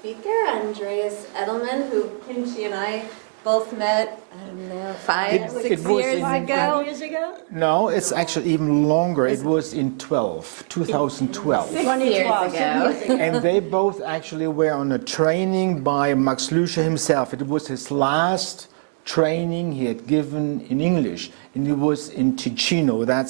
speaker, Andreas Edelmann, who Kimchi and I both met, I don't know, 6 years ago. No, it's actually even longer. It was in 2012. 6 years ago. And they both actually were on a training by Max Lüscher himself. It was his last training he had given in English, and it was in Ticino. That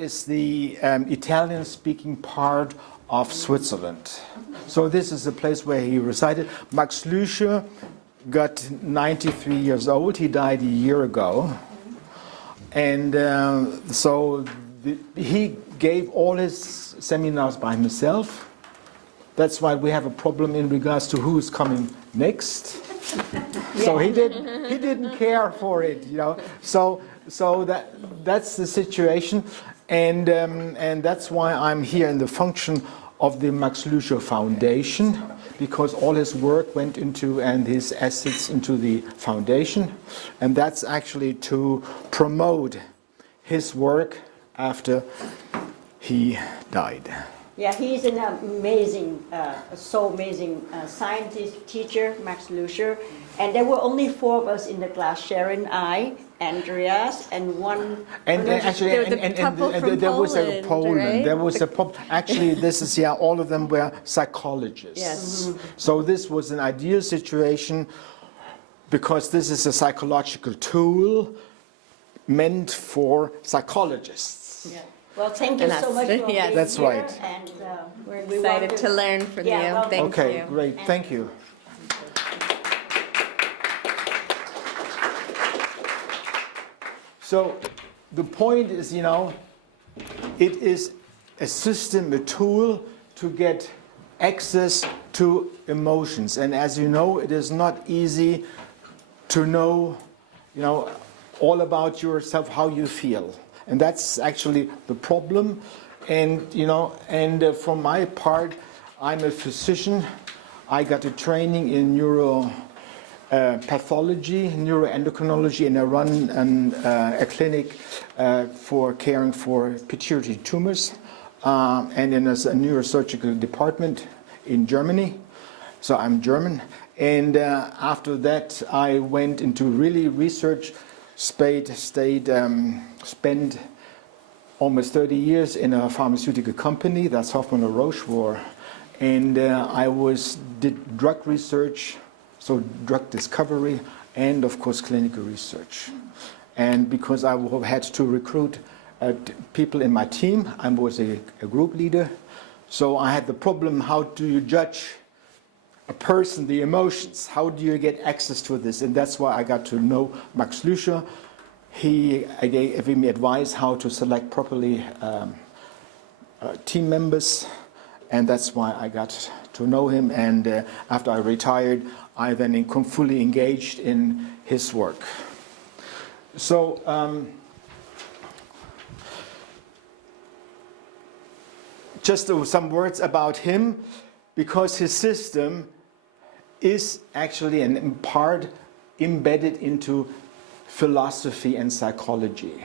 is the Italian-speaking part of Switzerland. So this is the place where he resided. Max Lüscher got 93 years old. He died a year ago. And he gave all his seminars by himself. That's why we have a problem in regards to who is coming next. So he didn't care for it, you know. So that's the situation, and that's why I'm here in the function of the Max Lüscher Foundation, because all his work went into and his assets into the foundation, and that's actually to promote his work after he died. Yeah, he's an amazing, amazing scientist, teacher, Max Lüscher. And there were only 4 of us in the class, Sharon, I, Andreas, and one... And actually, there was a Poland. Right? There was actually, this is, yeah, all of them were psychologists. Yes. Mm-hmm. So this was an ideal situation because this is a psychological tool meant for psychologists. Yeah. Well, thank you so much for being here. That's right. And we're excited to learn from you. Well, thank you. Okay, great. Thank you. So the point is, you know, it is a system, a tool to get access to emotions. And as you know, it is not easy to know, you know, all about yourself, how you feel. And that's actually the problem. And, you know, from my part, I'm a physician. I got a training in pathology, neuroendocrinology, and I run a clinic for caring for pituitary tumors and in a neurosurgical department in Germany. So I'm German. And after that, I went into really research, spent almost 30 years in a pharmaceutical company, that's Hoffmann and Roche war. And I did drug research, so drug discovery, and of course clinical research. And because I had to recruit people in my team, I was a group leader, so I had the problem, how do you judge a person, the emotions? How do you get access to this? And that's why I got to know Max Lüscher. He gave me advice how to select properly team members, and that's why I got to know him. And after I retired, I then fully engaged in his work. So just some words about him, because his system is actually in part embedded into philosophy and psychology.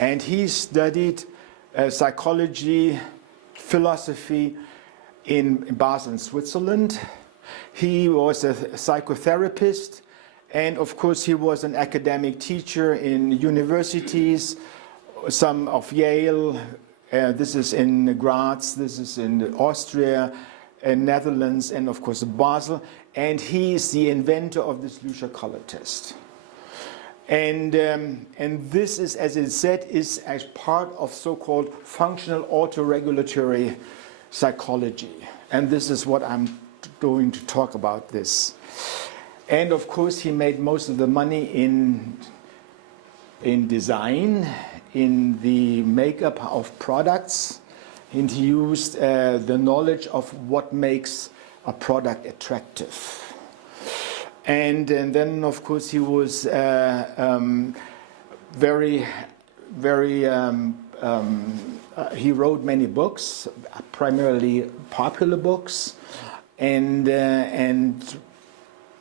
And he studied psychology, philosophy in Basel, Switzerland. He was a psychotherapist, and of course he was an academic teacher in universities, some of Yale, this is in Graz, this is in Austria, Netherlands, and of course Basel. And he is the inventor of this Lüscher Color Test. And this is, as it said, is as part of so-called functional autoregulatory psychology. And this is what I'm going to talk about this. And of course, he made most of the money in design, in the makeup of products, and he used the knowledge of what makes a product attractive. And then, of course, he was he wrote many books, primarily popular books, and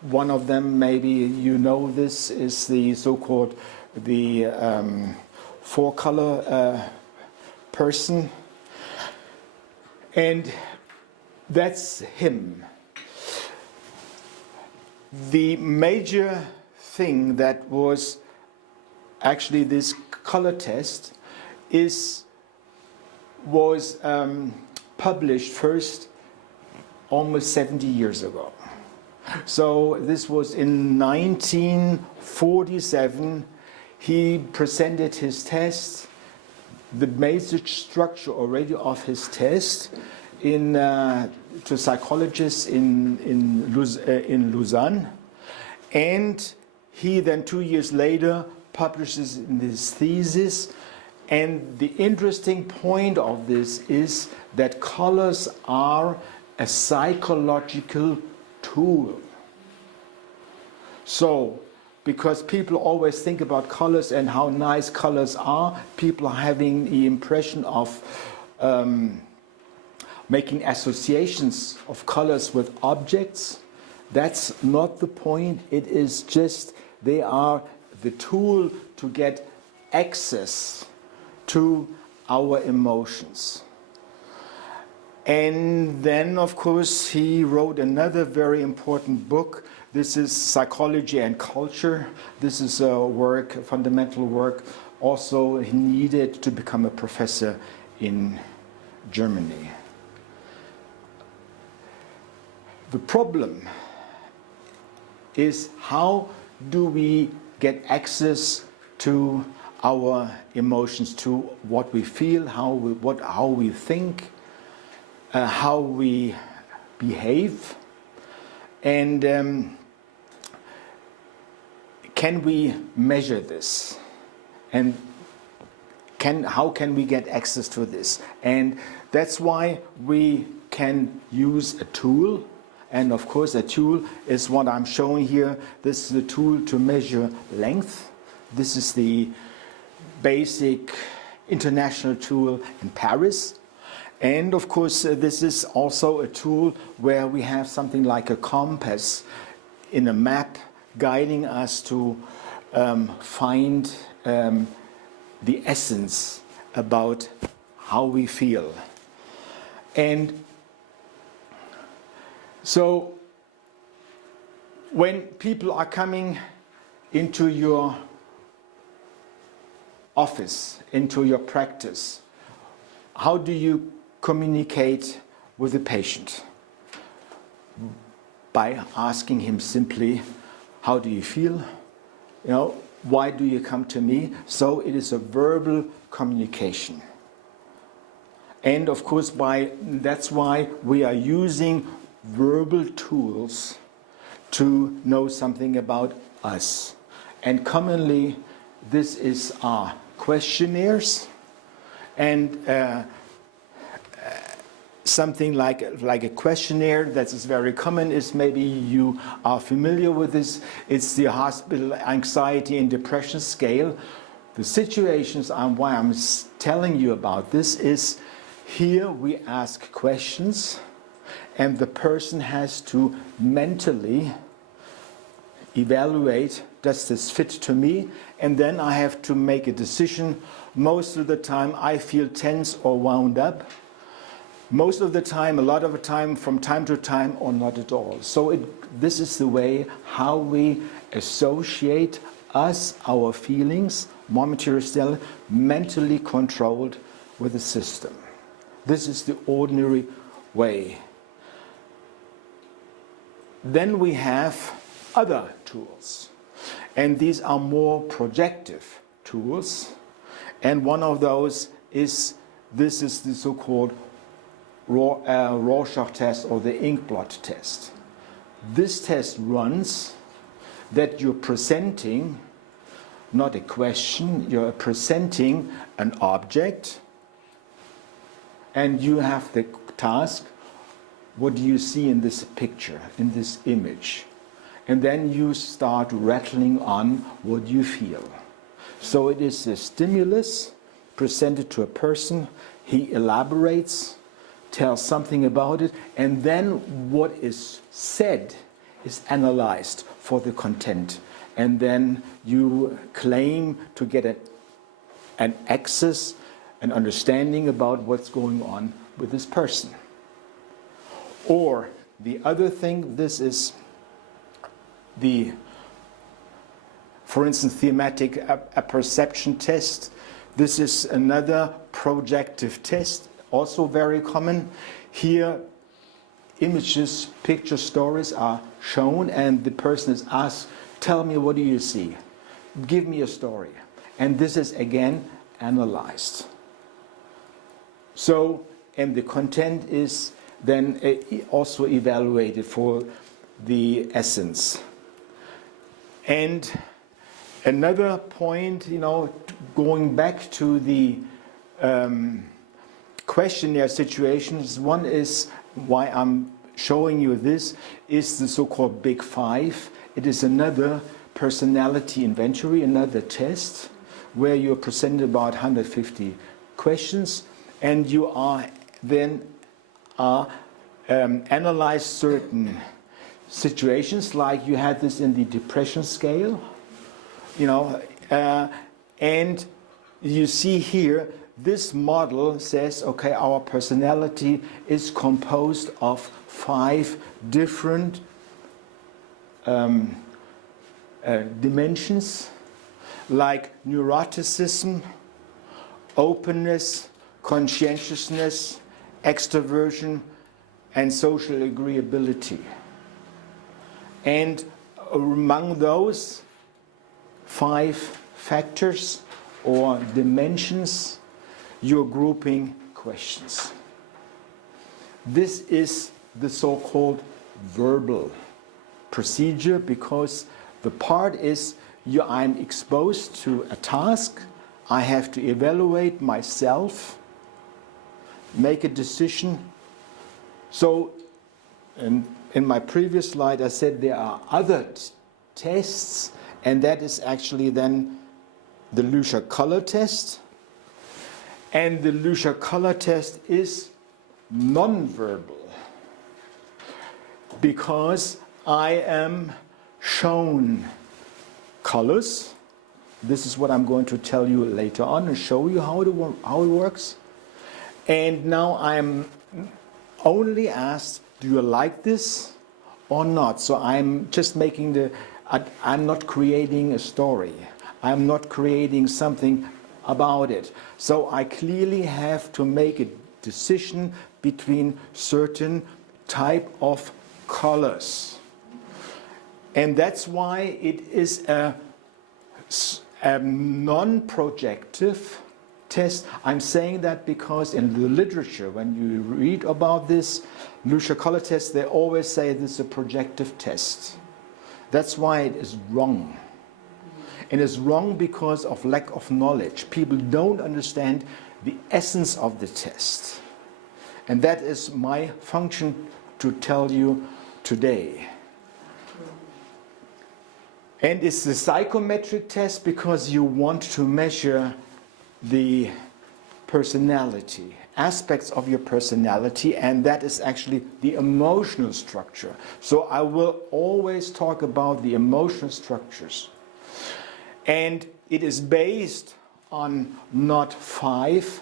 one of them, maybe you know this, is the so-called the 4-color person. And that's him. The major thing that was actually this color test was published first almost 70 years ago. So this was in 1947. He presented his test, the basic structure already of his test, to psychologists in Lausanne, and he then 2 years later publishes in his thesis. And the interesting point of this is that colors are a psychological tool. So, because people always think about colors and how nice colors are, people are having the impression of making associations of colors with objects. That's not the point. It is just they are the tool to get access to our emotions. And then, of course, he wrote another very important book. This is Psychology and Culture. This is a work, a fundamental work. Also, he needed to become a professor in Germany. The problem is, how do we get access to our emotions, to what we feel, how we think, how we behave, and can we measure this? And how can we get access to this? And that's why we can use a tool. And of course, a tool is what I'm showing here. This is a tool to measure length. This is the basic international tool in Paris. And of course, this is also a tool where we have something like a compass in a map guiding us to find the essence about how we feel. And so when people are coming into your office, into your practice, how do you communicate with the patient? By asking him simply, how do you feel? You know, why do you come to me? So it is a verbal communication. And of course, that's why we are using verbal tools to know something about us. And commonly, this is our questionnaires, and something like a questionnaire that is very common is, maybe you are familiar with this, it's the hospital anxiety and depression scale. The situations why I'm telling you about this is, here we ask questions and the person has to mentally evaluate, does this fit to me? And then I have to make a decision. Most of the time I feel tense or wound up. Most of the time, a lot of the time, from time to time, or not at all. So this is the way how we associate us, our feelings, momentary still, mentally controlled with the system. This is the ordinary way. Then we have other tools. And these are more projective tools. And one of those is, this is the so-called Lüscher test, or the ink blot test. This test runs that you're presenting not a question, you're presenting an object, and you have the task, what do you see in this picture, in this image? And then you start rattling on what you feel. So it is a stimulus presented to a person, he elaborates, tells something about it, and then what is said is analyzed for the content. And then you claim to get an access, an understanding about what's going on with this person. Or the other thing, this is the, for instance, thematic apperception test. This is another projective test, also very common. Here, images, picture stories are shown, and the person is asked, tell me, what do you see? Give me a story. And this is again analyzed. So, and the content is then also evaluated for the essence. And another point, going back to the questionnaire situations, one is why I'm showing you this, is the so-called Big Five. It is another personality inventory, another test, where you're presented about 150 questions, and you are then analyze certain situations, like you had this in the depression scale, and you see here, this model says, okay, our personality is composed of 5 different dimensions, like neuroticism, openness, conscientiousness, extroversion, and social agreeability. And among those 5 factors or dimensions, you're grouping questions. This is the so-called verbal procedure, because the part is I'm exposed to a task, I have to evaluate myself, make a decision. So in my previous slide I said there are other tests, and that is actually then the Lüscher Color Test. And the Lüscher Color Test is non-verbal, because I am shown colors. This is what I'm going to tell you later on and show you how it works. And now I'm only asked, do you like this or not? So I'm just making I'm not creating a story. I'm not creating something about it. So I clearly have to make a decision between certain type of colors. And that's why it is a non-projective test. I'm saying that because in the literature, when you read about this Lüscher Color Test, they always say this is a projective test. That's why it is wrong. And it's wrong because of lack of knowledge. People don't understand the essence of the test. And that is my function to tell you today. And it's the psychometric test because you want to measure the personality, aspects of your personality, and that is actually the emotional structure. So I will always talk about the emotional structures. And it is based on not 5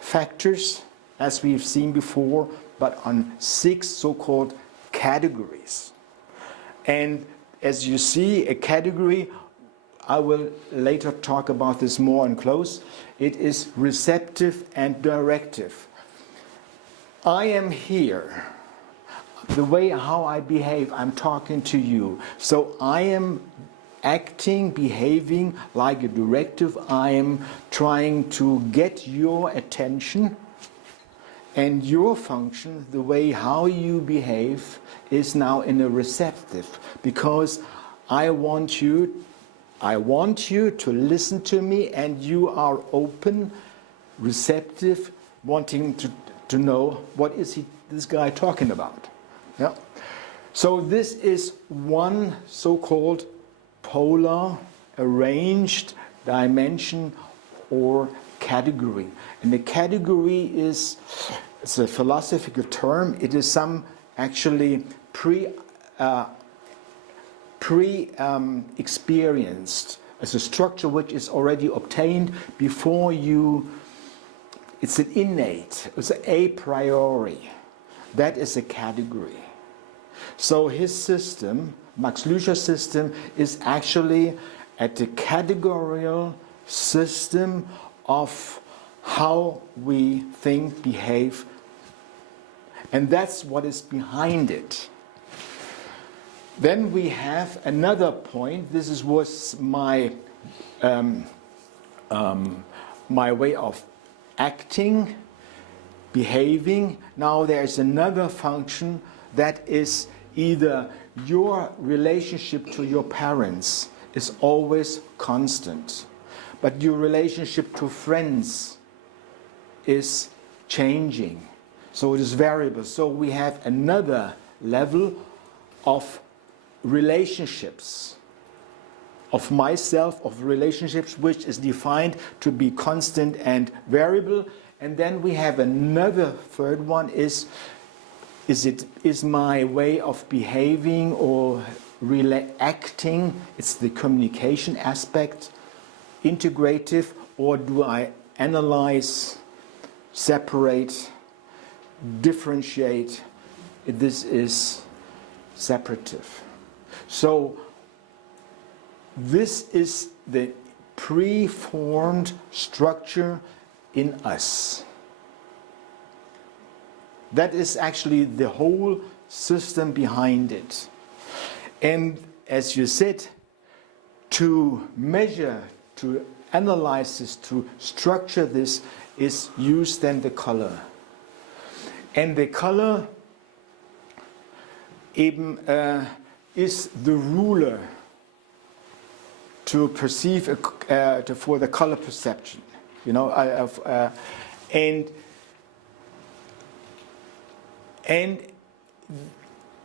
factors, as we've seen before, but on 6 so-called categories. And as you see, a category, I will later talk about this more and close, it is receptive and directive. I am here. The way how I behave, I'm talking to you. So I am acting, behaving like a directive. I am trying to get your attention, and your function, the way how you behave, is now in a receptive, because I want you to listen to me, and you are open, receptive, wanting to know what is this guy talking about. Yeah. So this is one so-called polar arranged dimension or category. And the category it's a philosophical term. It is some actually experienced as a structure which is already obtained before you. It's an innate, it's a priori. That is a category. So his system, Max Lüscher's system, is actually a categorical system of how we think, behave, and that's what is behind it. Then we have another point. This was my my way of acting, behaving. Now there's another function that is either your relationship to your parents is always constant, but your relationship to friends is changing. So it is variable. So we have another level of relationships, of myself, of relationships, which is defined to be constant and variable. And then we have another third one is my way of behaving or acting, it's the communication aspect, integrative, or do I analyze, separate, differentiate? This is separative. So this is the preformed structure in us. That is actually the whole system behind it. And as you said, to measure, to analyze this, to structure this, is use then the color. And the color even is the ruler to perceive for the color perception, you know, and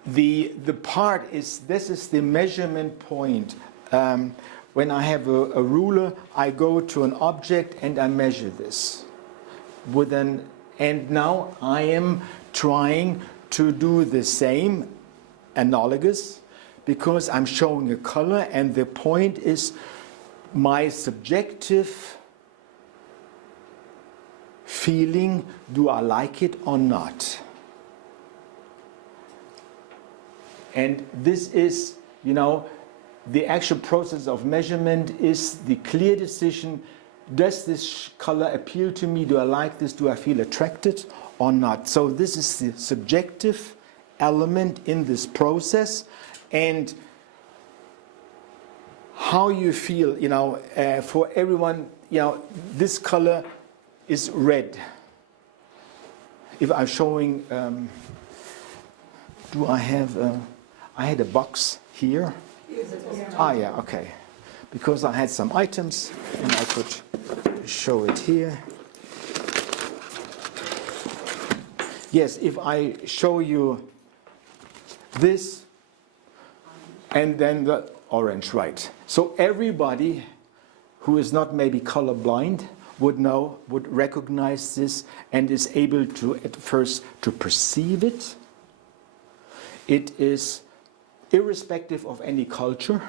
the part is, this is the measurement point. When I have a ruler, I go to an object and I measure this and now I am trying to do the same, analogous, because I'm showing a color, and the point is my subjective feeling, do I like it or not? And this is, you know, the actual process of measurement is the clear decision, does this color appeal to me? Do I like this? Do I feel attracted or not? So this is the subjective element in this process, and how you feel, you know, for everyone, you know, this color is red. If I'm showing, do I have, I had a box here. Ah, yeah, okay. Because I had some items and I could show it here. Yes, if I show you this and then the orange, right. So everybody who is not maybe colorblind would know, would recognize this and is able to at first to perceive it. It is irrespective of any culture,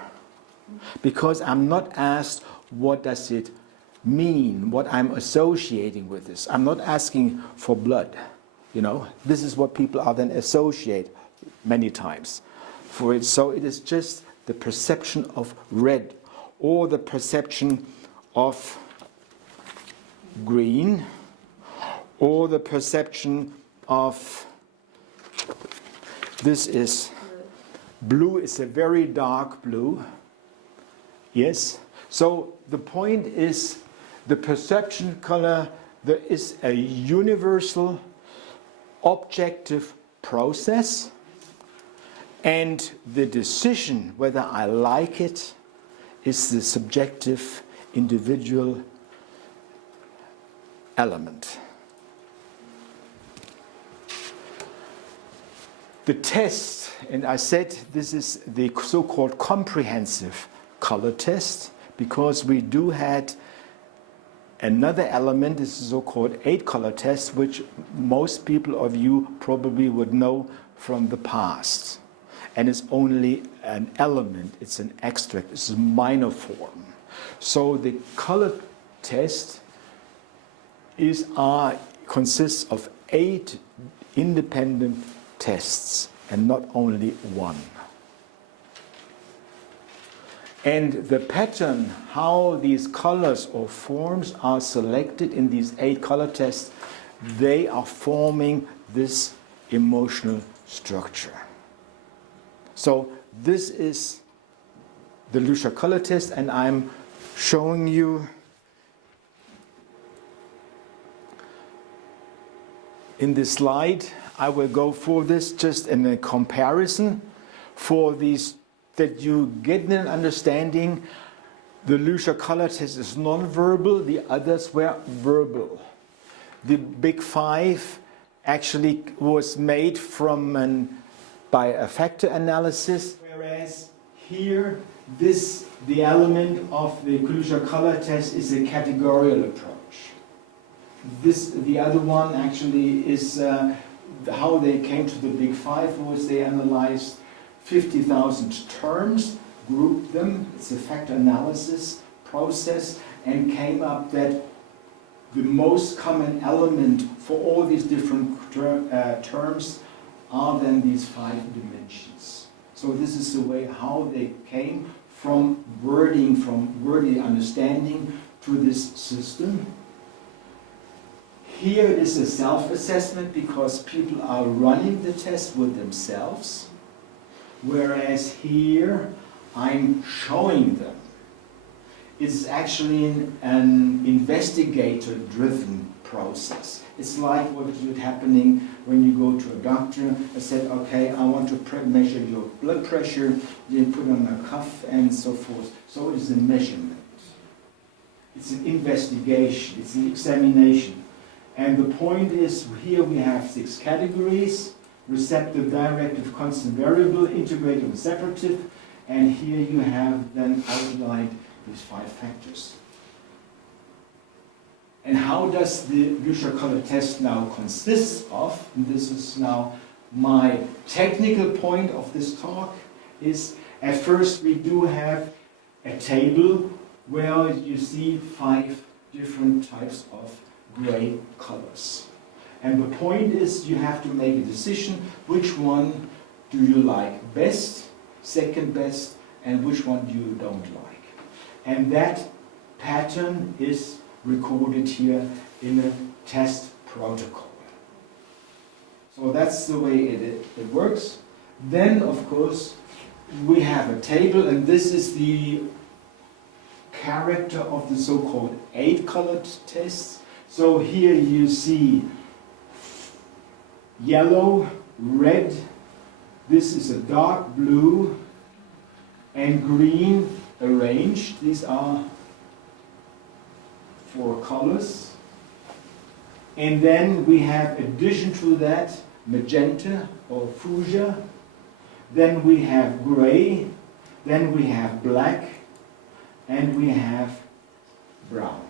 because I'm not asked what does it mean, what I'm associating with this. I'm not asking for blood, you know. This is what people are then associate many times for it. So it is just the perception of red or the perception of green or the perception of, this is blue, is a very dark blue. Yes. So the point is the perception color, there is a universal objective process, and the decision whether I like it is the subjective individual element. The test, and I said this is the so-called comprehensive color test, because we do had another element, this is so-called 8 color test, which most people of you probably would know from the past. And it's only an element, it's an extract, it's a minor form. So the color test consists of 8 independent tests and not only one. And the pattern, how these colors or forms are selected in these 8 color tests, they are forming this emotional structure. So this is the Lüscher Color Test, and I'm showing you in this slide. I will go for this just in a comparison for these, that you get an understanding. The Lüscher Color Test is non-verbal, the others were verbal. The Big Five actually was made by a factor analysis, whereas here the element of the Lüscher Color Test is a categorical approach. The other one actually is how they came to the Big Five was they analyzed 50,000 terms, grouped them, it's a factor analysis process, and came up that the most common element for all these different terms are then these 5 dimensions. So this is the way how they came from wording understanding to this system. Here it is a self-assessment because people are running the test with themselves, whereas here I'm showing them. It's actually an investigator-driven process. It's like what is happening when you go to a doctor and say, okay, I want to measure your blood pressure, you put on a cuff and so forth. So it is a measurement. It's an investigation, it's an examination. And the point is, here we have 6 categories: receptive, directive, constant, variable, integrative, and separative. And here you have then outlined these 5 factors. And how does the Lüscher Color Test now consist of? And this is now my technical point of this talk, is at first we do have a table where you see 5 different types of gray colors. And the point is you have to make a decision which one do you like best, second best, and which one you don't like. And that pattern is recorded here in a test protocol. So that's the way it works. Then, of course, we have a table, and this is the character of the so-called 8-colored tests. So here you see yellow, red, this is a dark blue, and green arranged. These are 4 colors. And then we have, addition to that, magenta or fuchsia. Then we have gray. Then we have black. And we have brown.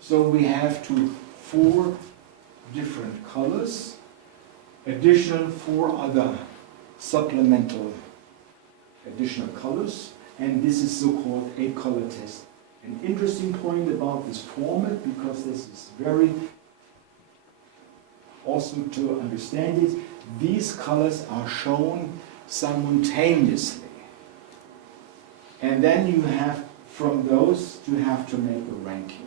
So we have 4 different colors, additional 4 other supplemental additional colors, and this is so-called 8-color test. An interesting point about this format, because this is very awesome to understand it, these colors are shown simultaneously. And then you have, from those, you have to make a ranking.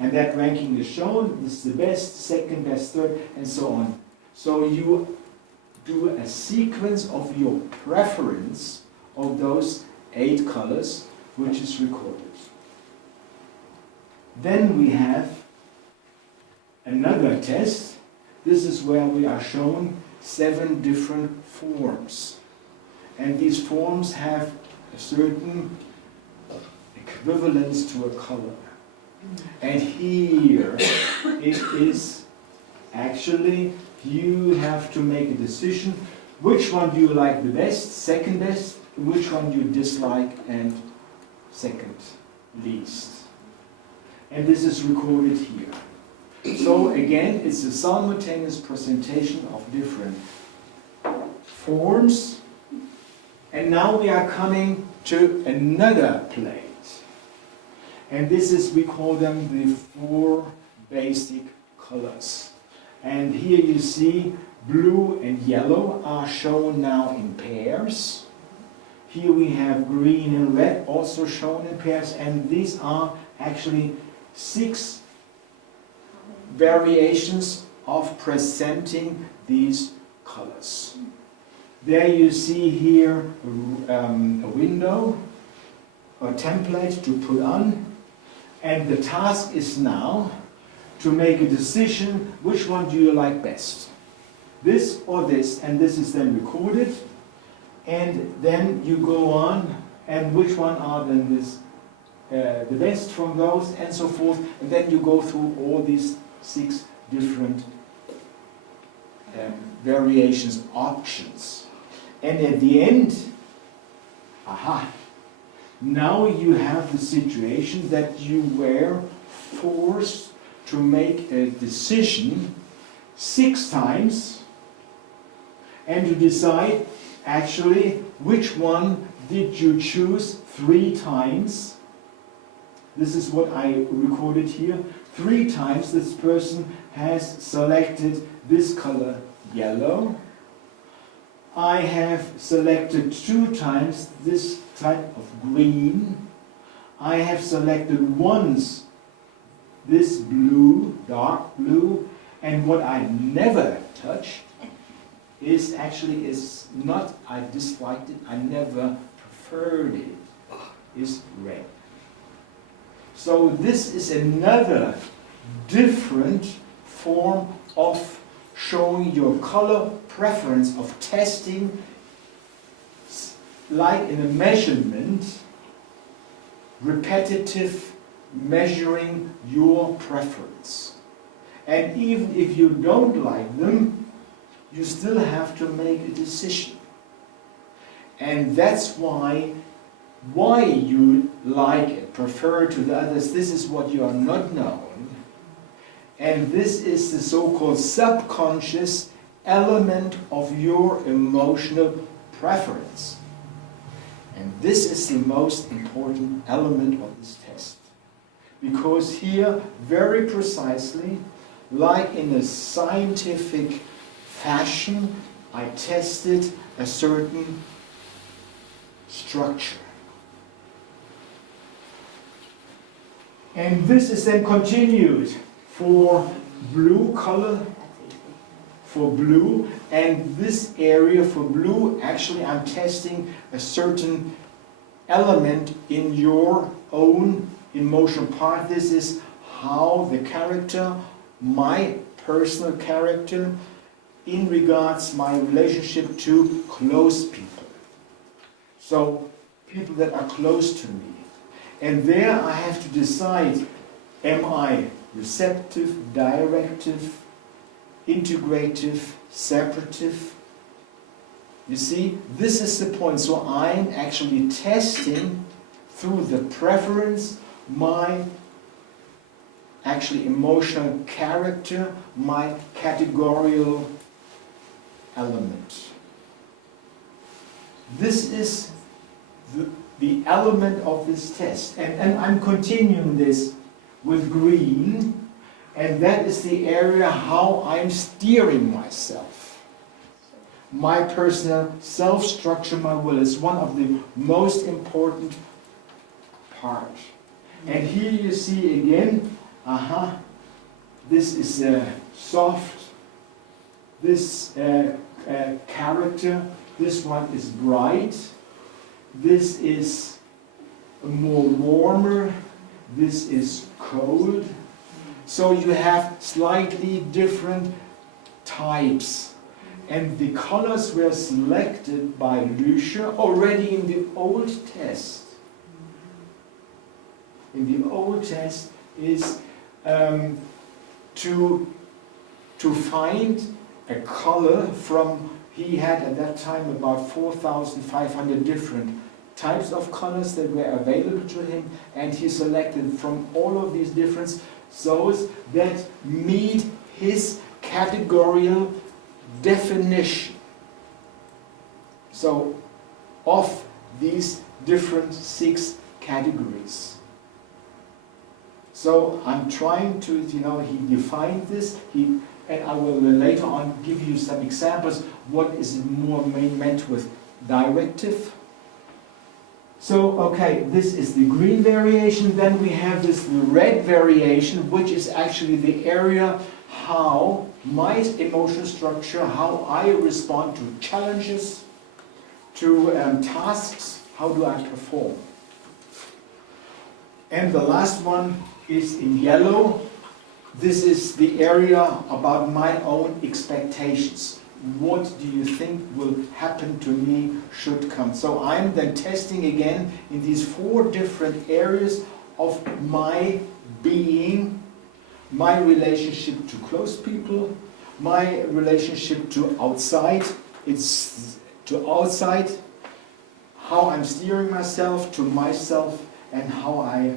And that ranking is shown, this is the best, second best, third, and so on. So you do a sequence of your preference of those 8 colors, which is recorded. Then we have another test. This is where we are shown 7 different forms. And these forms have a certain equivalence to a color. And here it is actually, you have to make a decision which one do you like the best, second best, which one you dislike, and second least. And this is recorded here. So again, it's a simultaneous presentation of different forms. And now we are coming to another plate. And this is, we call them the 4 basic colors. And here you see blue and yellow are shown now in pairs. Here we have green and red also shown in pairs, and these are actually 6 variations of presenting these colors. There you see here a window, a template to put on, and the task is now to make a decision, which one do you like best? This or this, and this is then recorded, and then you go on, and which one are then the best from those, and so forth, and then you go through all these 6 different variations, options. And at the end, aha, now you have the situation that you were forced to make a decision 6 times and to decide actually which one did you choose 3 times. This is what I recorded here. 3 times this person has selected this color yellow. I have selected 2 times this type of green. I have selected once this blue, dark blue, and what I never touch is actually is not I disliked it, I never preferred it, is red. So this is another different form of showing your color preference, of testing, like in a measurement, repetitive measuring your preference. And even if you don't like them, you still have to make a decision. And that's why you like it, prefer to the others, this is what you are not known. And this is the so-called subconscious element of your emotional preference. And this is the most important element of this test. Because here, very precisely, like in a scientific fashion, I tested a certain structure. And this is then continued for blue color, for blue, and this area for blue, actually I'm testing a certain element in your own emotional part. This is how the character, my personal character, in regards my relationship to close people. So people that are close to me. And there I have to decide, am I receptive, directive, integrative, separative? You see, this is the point. So I'm actually testing through the preference my actually emotional character, my categorical element. This is the element of this test. And I'm continuing this with green, and that is the area how I'm steering myself. My personal self-structure, my will, is one of the most important parts. And here you see again, this is soft, this character, this one is bright, this is more warmer, this is cold. So you have slightly different types. And the colors were selected by Lüscher already in the old test. In the old test is to find a color from, he had at that time about 4,500 different types of colors that were available to him, and he selected from all of these different those that meet his categorical definition. So, of these different 6 categories. So I'm trying to, he defined this, he and I will later on give you some examples what is more meant with directive. So, okay, this is the green variation. Then we have this red variation, which is actually the area how my emotion structure, how I respond to challenges, to tasks, how do I perform. And the last one is in yellow. This is the area about my own expectations. What do you think will happen to me should come? So I'm then testing again in these 4 different areas of my being, my relationship to close people, my relationship to outside, how I'm steering myself, and how I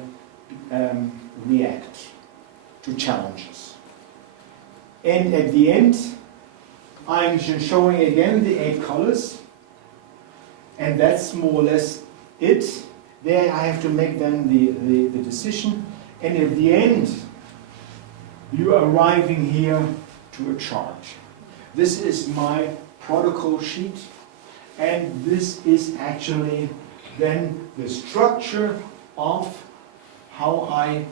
react to challenges. And at the end, I'm showing again the 8 colors, and that's more or less it. There I have to make then the decision, and at the end, you are arriving here to a chart. This is my protocol sheet, and this is actually then the structure of how I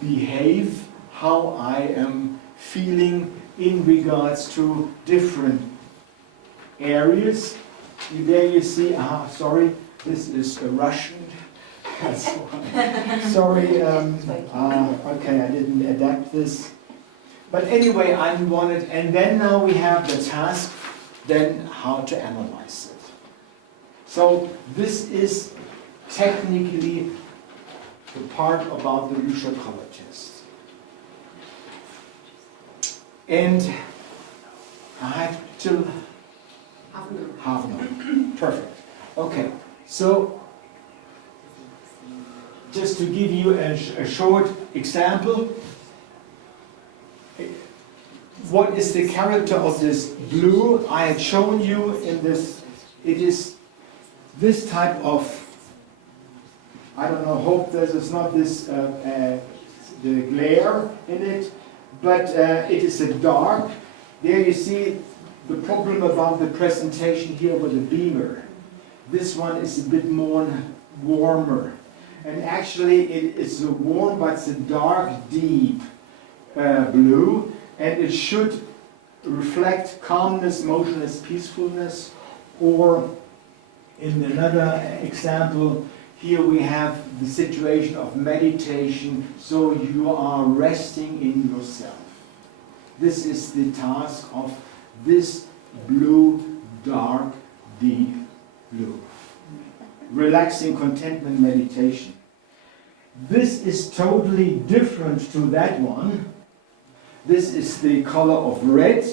behave, how I am feeling in regards to different areas. There you see, sorry, this is a Russian. Sorry, okay, I didn't adapt this. But anyway, I wanted, and then now we have the task, then how to analyze it. So this is technically the part about the Lüscher Color Test. And I have till half an hour. Perfect. Okay, so just to give you a short example, what is the character of this blue? I had shown you in this, it is this type of, I don't know, hope there's not this the glare in it, but it is a dark. There you see the problem about the presentation here with the beamer. This one is a bit more warmer. And actually it's a warm, but it's a dark, deep blue. And it should reflect calmness, motionless, peacefulness. Or in another example, here we have the situation of meditation, so you are resting in yourself. This is the task of this blue, dark, deep blue. Relaxing contentment meditation. This is totally different to that one. This is the color of red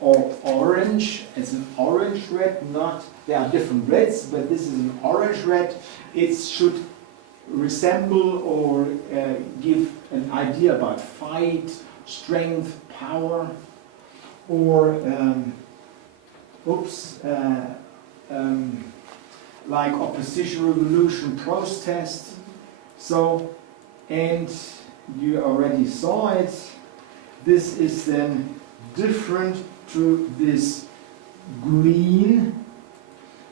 or orange. It's an orange red, not, there are different reds, but this is an orange red. It should resemble or give an idea about fight, strength, power, or like opposition, revolution, protest. So, and you already saw it. This is then different to this green,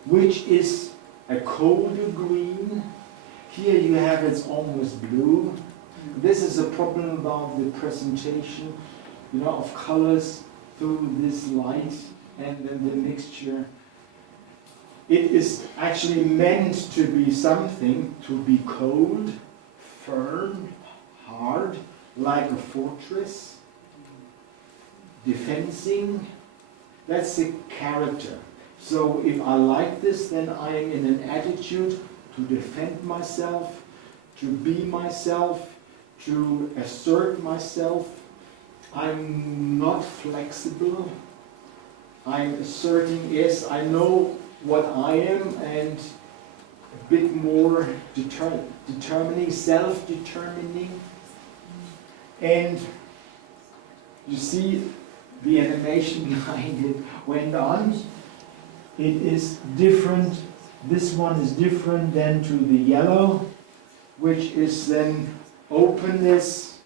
which is a colder green. Here you have it's almost blue. This is a problem about the presentation, of colors through this light and then the mixture. It is actually meant to be something to be cold, firm, hard, like a fortress, defending. That's the character. So if I like this, then I am in an attitude to defend myself, to be myself, to assert myself. I'm not flexible. I'm asserting, yes, I know what I am, and a bit more determining, self-determining. And you see the animation behind it went on. It is different. This one is different than to the yellow, which is then openness,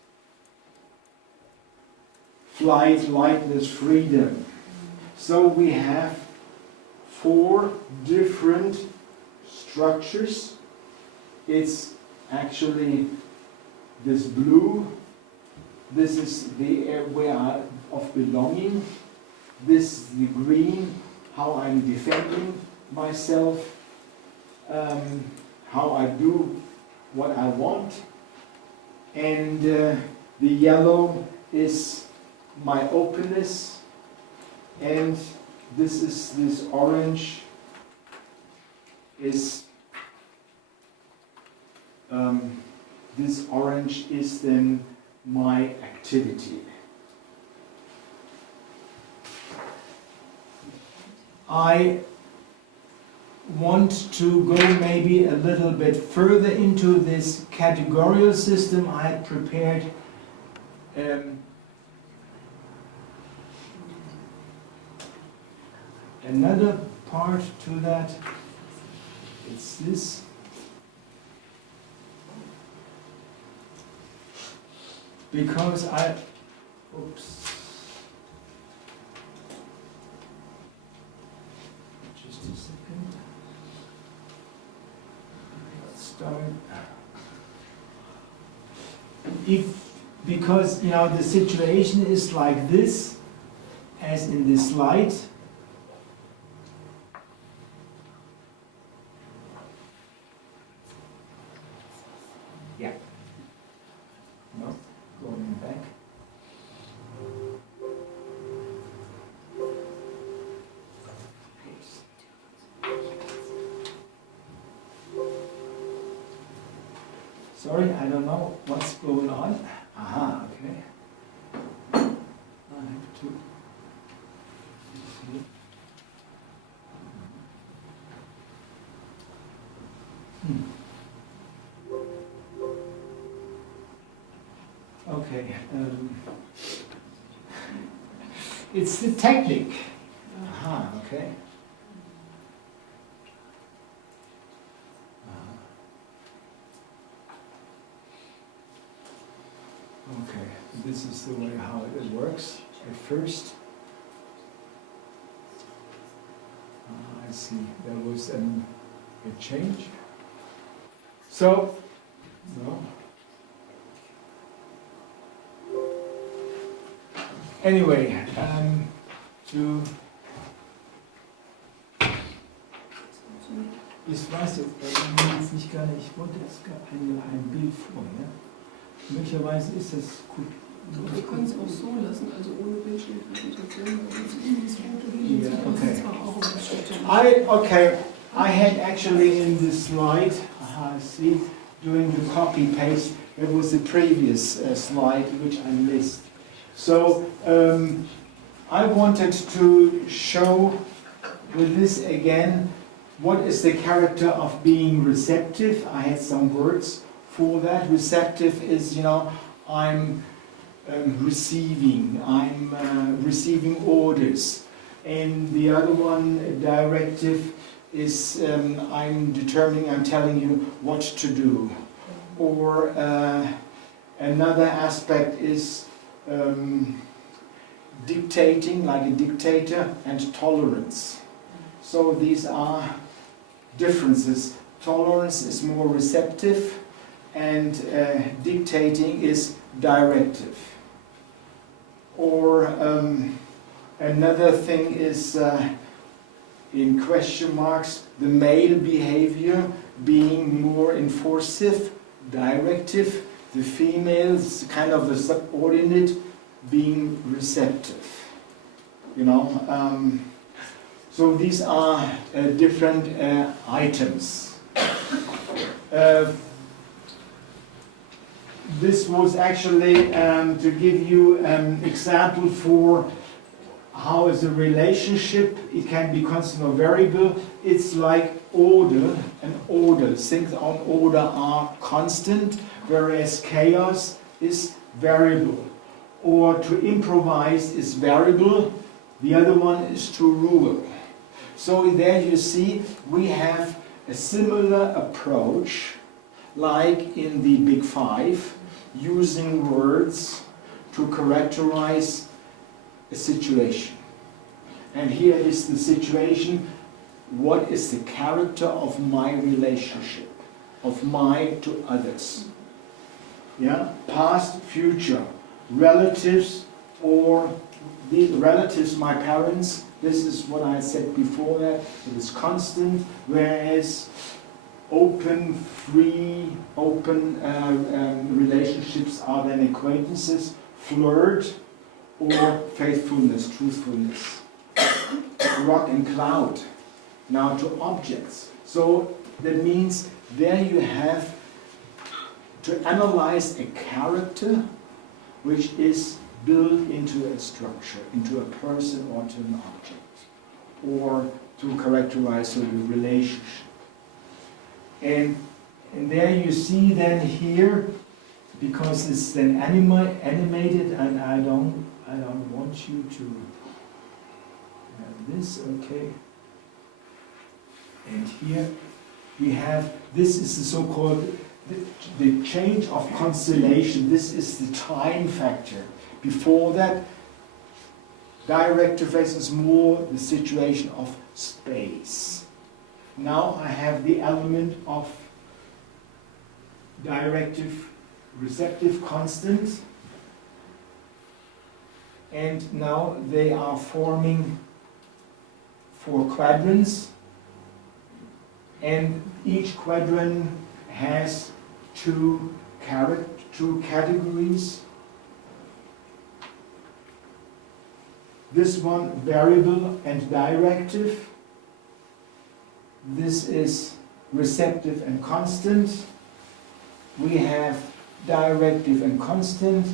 flight, lightness, freedom. So we have 4 different structures. It's actually this blue. This is the area of belonging. This is the green, how I'm defending myself, how I do what I want. And the yellow is my openness, and this orange is then my activity. I want to go maybe a little bit further into this categorical system. I had prepared another part to that. It's this. Because oops. Just a second. Let's start. Because the situation is like this, as in this slide. Yeah. No. Going back. Sorry, I don't know what's going on. Aha, okay. I have to see. Okay. It's the technique. Aha, okay. Okay, this is the way how it works at first. I see there was a change. So, no. Anyway, ich weiß jetzt nicht gar nicht, ich wollte jetzt ein Bild vorher. Möglicherweise ist das gut. Wir können es auch so lassen, also ohne Bildschirmpräsentation, weil uns das Foto hier Okay. zwar auch, aber das steht ja nicht. I had actually in this slide, I see, doing the copy paste, there was the previous slide which I missed. So I wanted to show with this again what is the character of being receptive. I had some words for that. Receptive is, I'm receiving orders. And the other one, directive, is I'm telling you what to do. Or another aspect is dictating, like a dictator, and tolerance. So these are differences. Tolerance is more receptive, and dictating is directive. Or another thing is in question marks, the male behavior being more enforcive, directive, the females kind of the subordinate being receptive. So these are different items. This was actually to give you an example for how is a relationship. It can be constant or variable. It's like order and order. Things on order are constant, whereas chaos is variable. Or to improvise is variable. The other one is to rule. So there you see we have a similar approach like in the Big Five, using words to characterize a situation. And here is the situation. What is the character of my relationship, of my to others? Yeah, past, future, relatives, or the relatives, my parents. This is what I said before that. It is constant, whereas open, free, open relationships are then acquaintances, flirt, or faithfulness, truthfulness. Rock and cloud. Now to objects. So that means there you have to analyze a character which is built into a structure, into a person or to an object, or to characterize a relationship. And there you see then here, because it's then animated, and I don't want you to have this, okay. And here we have, this is the so-called, the change of constellation. This is the time factor. Before that, directive phase is more the situation of space. Now I have the element of directive, receptive constant, and now they are forming 4 quadrants, and each quadrant has two categories. This one variable and directive. This is receptive and constant. We have directive and constant,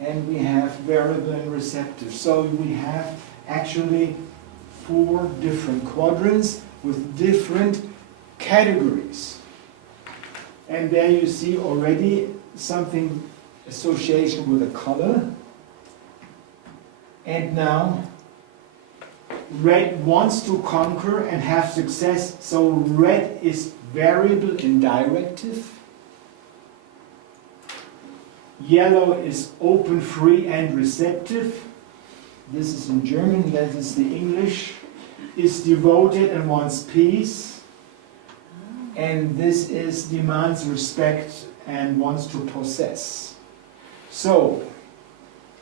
and we have variable and receptive. So we have actually 4 different quadrants with different categories. And there you see already something association with a color. And now red wants to conquer and have success, so red is variable and directive. Yellow is open, free and receptive. This is in German, that is the English. Is devoted and wants peace. And this is demands respect and wants to possess. So,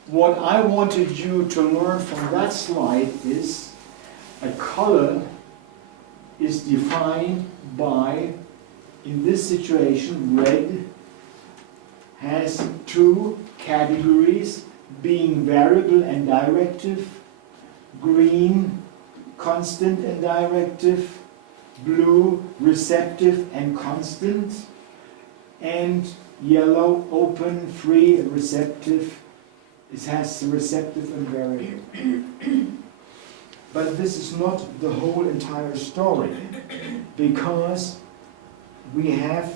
what I wanted you to learn from that slide is a color is defined by, in this situation, red has 2 categories, being variable and directive, green constant and directive, blue receptive and constant, and yellow open, free, receptive. It has receptive and variable. But this is not the whole entire story, because we have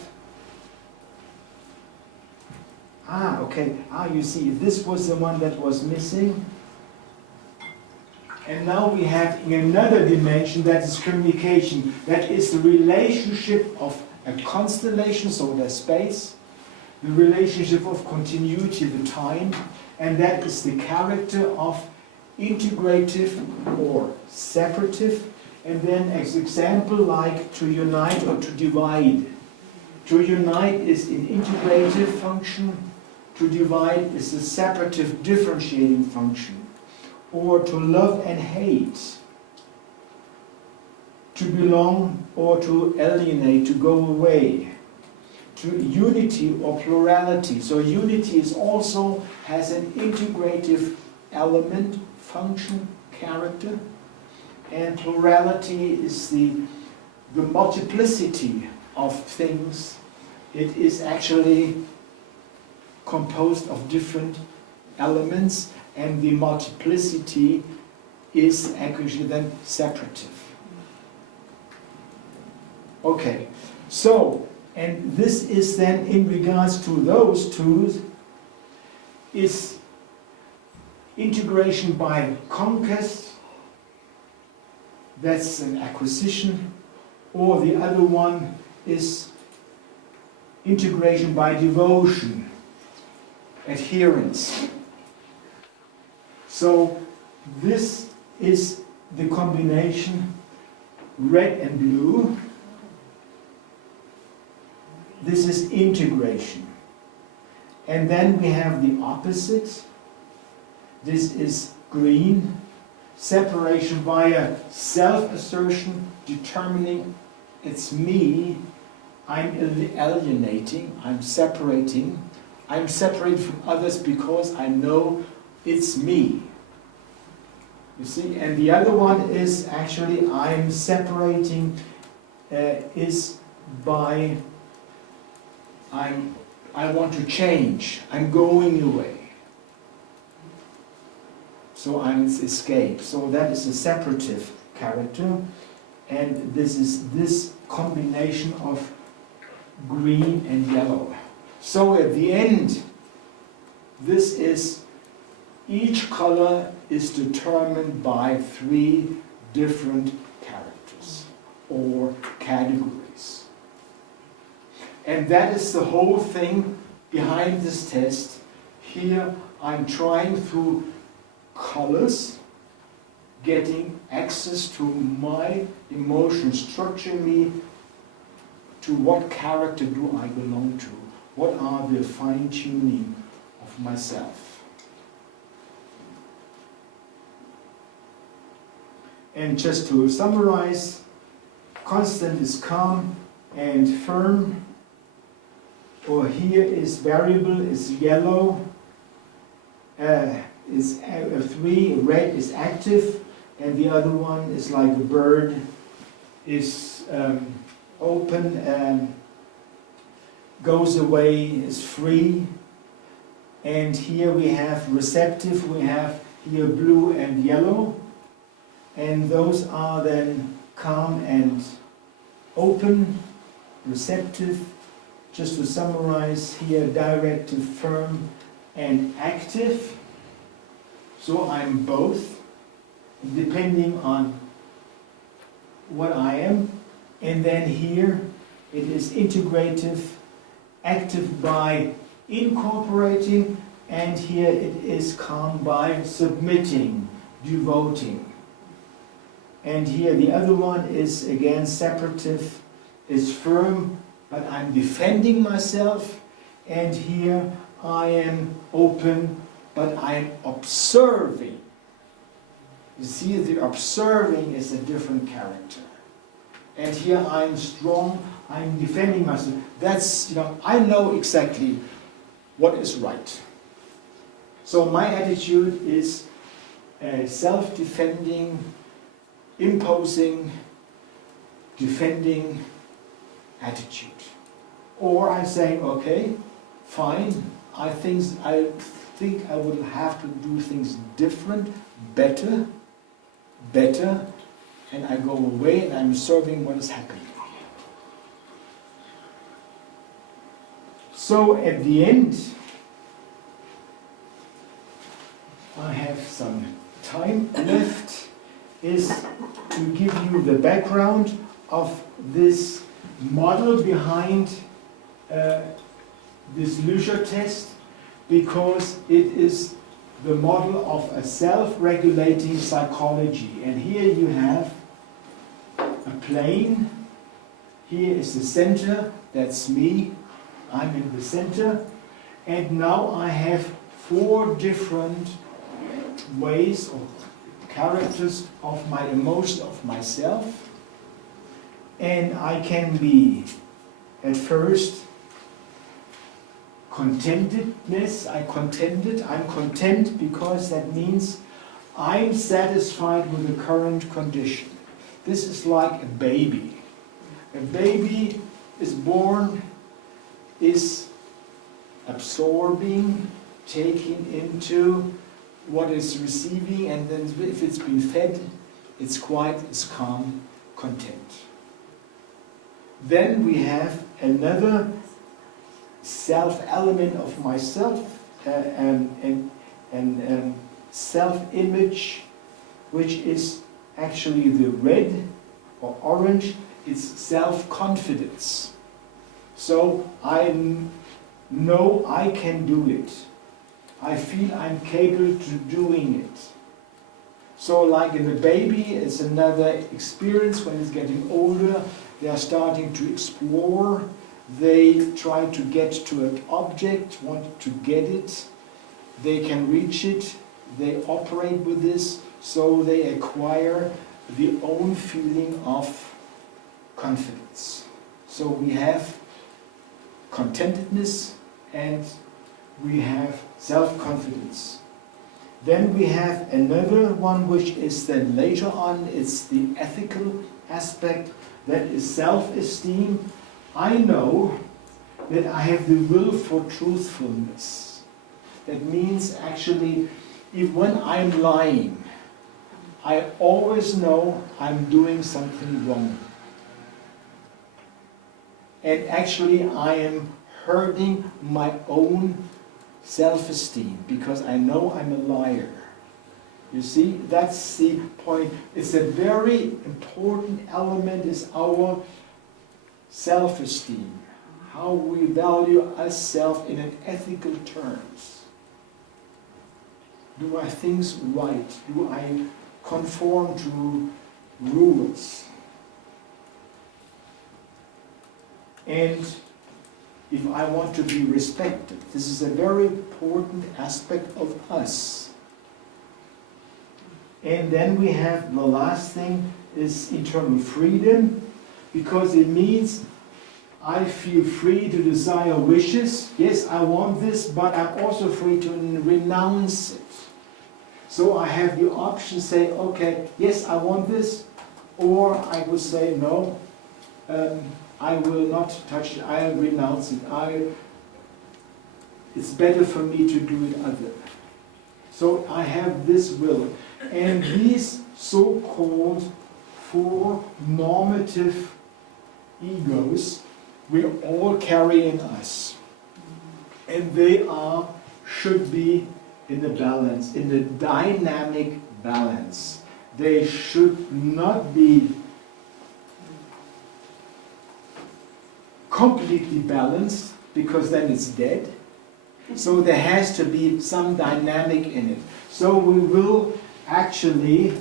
you see, this was the one that was missing. And now we have another dimension, that is communication. That is the relationship of a constellation, so the space, the relationship of continuity, the time, and that is the character of integrative or separative. And then as example, like to unite or to divide. To unite is an integrative function. To divide is a separative differentiating function. Or to love and hate. To belong or to alienate, to go away. To unity or plurality. So unity is also has an integrative element, function, character. And plurality is the multiplicity of things. It is actually composed of different elements, and the multiplicity is actually then separative. Okay, so, and this is then in regards to those two, is integration by conquest, that's an acquisition, or the other one is integration by devotion, adherence. So this is the combination red and blue. This is integration. And then we have the opposite. This is green. Separation via self-assertion, determining it's me. I'm alienating, I'm separating. I'm separated from others because I know it's me. You see, and the other one is actually I'm separating is by I want to change. I'm going away. So I'm escape. So that is a separative character, and this is this combination of green and yellow. So at the end, this is each color is determined by 3 different characters or categories. And that is the whole thing behind this test. Here I'm trying through colors, getting access to my emotions, structure me to what character do I belong to, what are the fine-tuning of myself. And just to summarize, constant is calm and firm, or here is variable, is yellow, is 3, red is active, and the other one is like a bird, is open, goes away, is free. And here we have receptive, we have here blue and yellow, and those are then calm and open, receptive. Just to summarize here, directive, firm, and active. So I'm both, depending on what I am. And then here it is integrative, active by incorporating, and here it is calm by submitting, devoting. And here the other one is again separative, is firm, but I'm defending myself. And here I am open, but I'm observing. You see, the observing is a different character. And here I'm strong, I'm defending myself. That's, I know exactly what is right. So my attitude is self-defending, imposing, defending attitude. Or I'm saying, okay, fine, I think I will have to do things different, better, and I go away and I'm observing what is happening. So at the end, I have some time left, is to give you the background of this model behind this Lüscher test, because it is the model of a self-regulating psychology. And here you have a plane. Here is the center, that's me. I'm in the center. And now I have 4 different ways or characters of my emotion, of myself. And I can be, at first, contentedness, I'm content because that means I'm satisfied with the current condition. This is like a baby. A baby is born, is absorbing, taking into what is receiving, and then if it's been fed, it's calm, content. Then we have another self-element of myself, and self-image, which is actually the red or orange. It's self-confidence. So I know I can do it. I feel I'm capable to doing it. So like in the baby, it's another experience. When it's getting older, they are starting to explore. They try to get to an object, want to get it. They can reach it. They operate with this, so they acquire the own feeling of confidence. So we have contentedness and we have self-confidence. Then we have another one which is then later on, it's the ethical aspect, that is self-esteem. I know that I have the will for truthfulness. That means actually, if when I'm lying, I always know I'm doing something wrong. And actually I am hurting my own self-esteem because I know I'm a liar. You see, that's the point. It's a very important element, is our self-esteem. How we value ourselves in an ethical terms. Do I things right? Do I conform to rules? And if I want to be respected, this is a very important aspect of us. And then we have the last thing is internal freedom, because it means I feel free to desire wishes. Yes, I want this, but I'm also free to renounce it. So I have the option to say, okay, yes, I want this, or I would say, no, I will not touch it, I renounce it. It's better for me to do it other. So I have this will. And these so-called 4 normative egos we all carry in us. And they should be in the balance, in the dynamic balance. They should not be completely balanced, because then it's dead. So there has to be some dynamic in it. So we will actually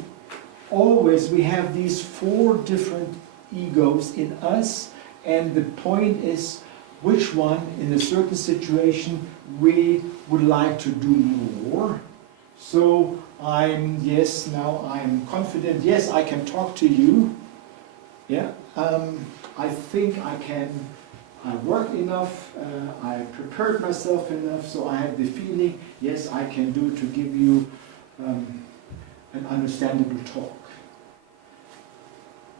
always, we have these 4 different egos in us, and the point is which one in a certain situation we would like to do more. So now I'm confident, yes, I can talk to you. Yeah, I think I worked enough, I prepared myself enough, so I have the feeling, yes, I can do to give you an understandable talk.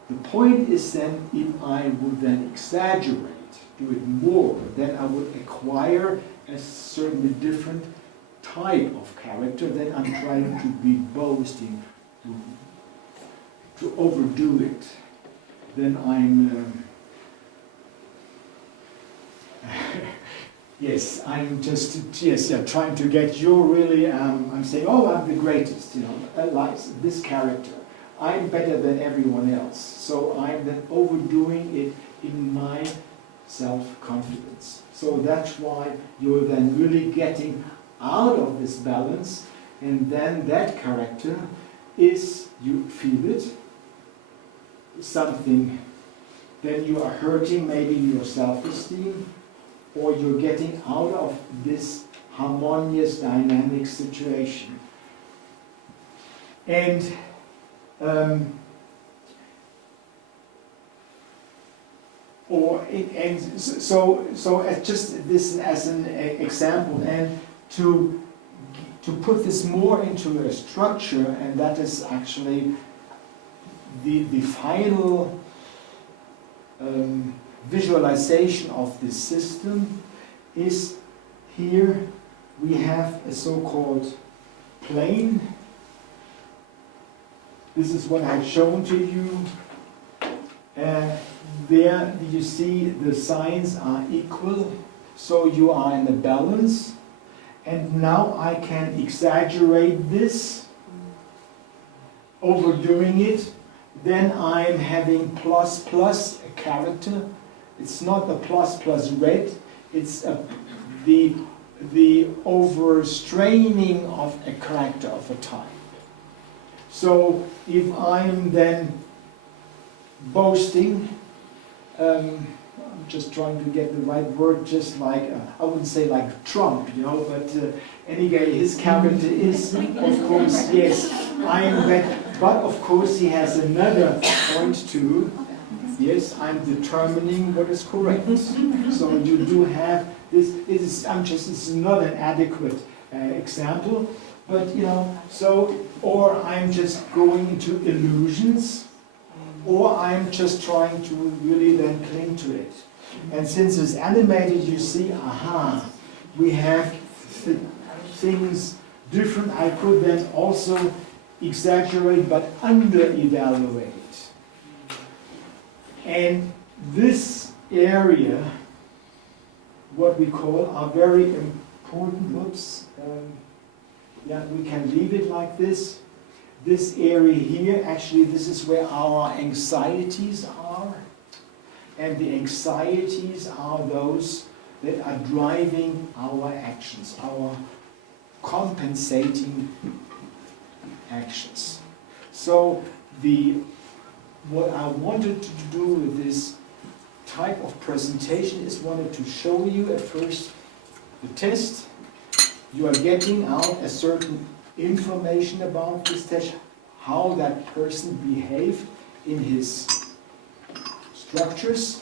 The point is then, if I would then exaggerate, do it more, then I would acquire a certainly different type of character. Then I'm trying to be boasting, to overdo it. Then I'm yes, I'm trying to get you really, I'm saying, oh, I'm the greatest, like this character. I'm better than everyone else. So I'm then overdoing it in my self-confidence. So that's why you're then really getting out of this balance, and then that character is, you feel it, something, then you are hurting maybe your self-esteem, or you're getting out of this harmonious dynamic situation. And so just this as an example, and to put this more into a structure, and that is actually the final visualization of this system, is here we have a so-called plane. This is what I've shown to you. There you see the signs are equal, so you are in a balance. And now I can exaggerate this, overdoing it. Then I'm having plus a character. It's not the plus red, it's the overstraining of a character of a type. So if I'm then boasting, I'm just trying to get the right word, just like, I wouldn't say like Trump, you know, but anyway, his character is, of course, yes, I'm that, but of course he has another point too. Yes, I'm determining what is correct. So you do have this, it's not an adequate example, but you know, so, or I'm just going into illusions, or I'm just trying to really then cling to it. And since it's animated, you see, aha, we have things different. I could then also exaggerate but under-evaluate. And this area, what we call, are very important. Oops. Yeah, we can leave it like this. This area here, actually, this is where our anxieties are. And the anxieties are those that are driving our actions, our compensating actions. So what I wanted to do with this type of presentation is wanted to show you at first the test. You are getting out a certain information about this test, how that person behaved in his structures,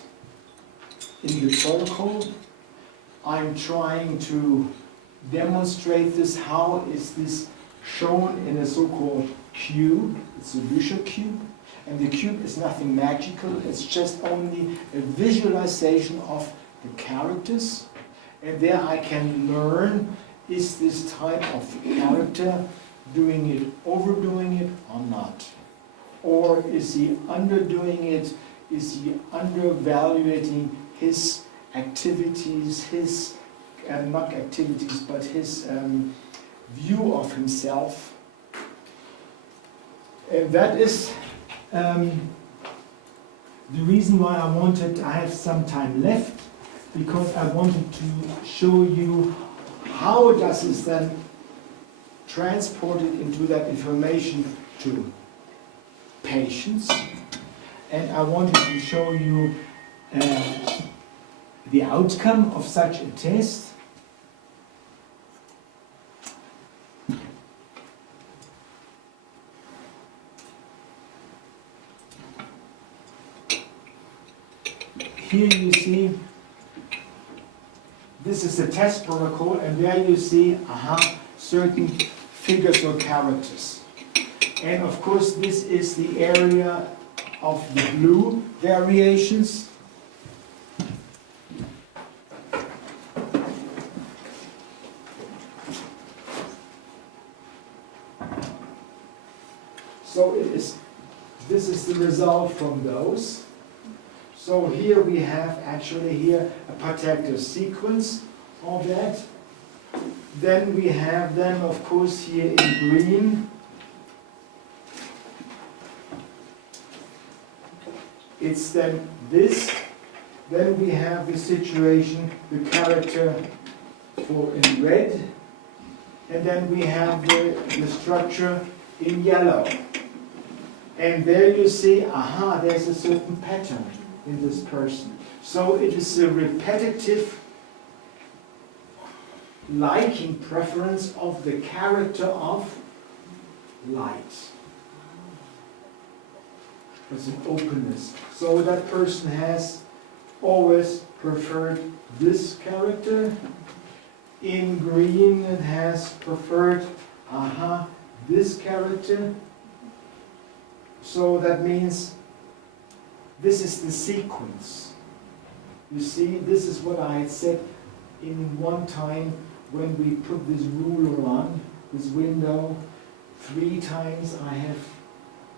in the protocol. I'm trying to demonstrate this, how is this shown in a so-called cube. It's a Lüscher cube. And the cube is nothing magical, it's just only a visualization of the characters. And there I can learn, is this type of character doing it, overdoing it or not? Or is he underdoing it? Is he undervaluating his activities, his, not activities, but his view of himself? And that is the reason why I have some time left, because I wanted to show you how does this then transported into that information to patients. And I wanted to show you the outcome of such a test. Here you see, this is the test protocol, and there you see, certain figures or characters. And of course, this is the area of the blue variations. So this is the result from those. So here we have actually here a protective sequence of that. Then we have them, of course, here in green. It's then this. Then we have the situation, the character for in red. And then we have the structure in yellow. And there you see, there's a certain pattern in this person. So it is a repetitive liking preference of the character of light. It's an openness. So that person has always preferred this character. In green it has preferred, this character. So that means this is the sequence. You see, this is what I had said in one time when we put this ruler on, this window. 3 times I have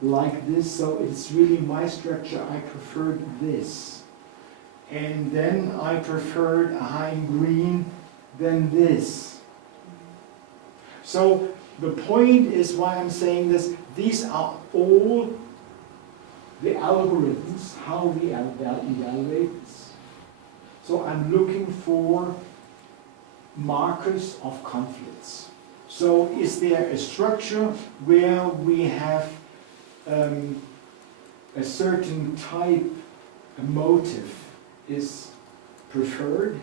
like this, so it's really my structure. I preferred this. And then I preferred in green, then this. So the point is why I'm saying this, these are all the algorithms, how we evaluate this. So I'm looking for markers of conflicts. So is there a structure where we have a certain type, a motive is preferred,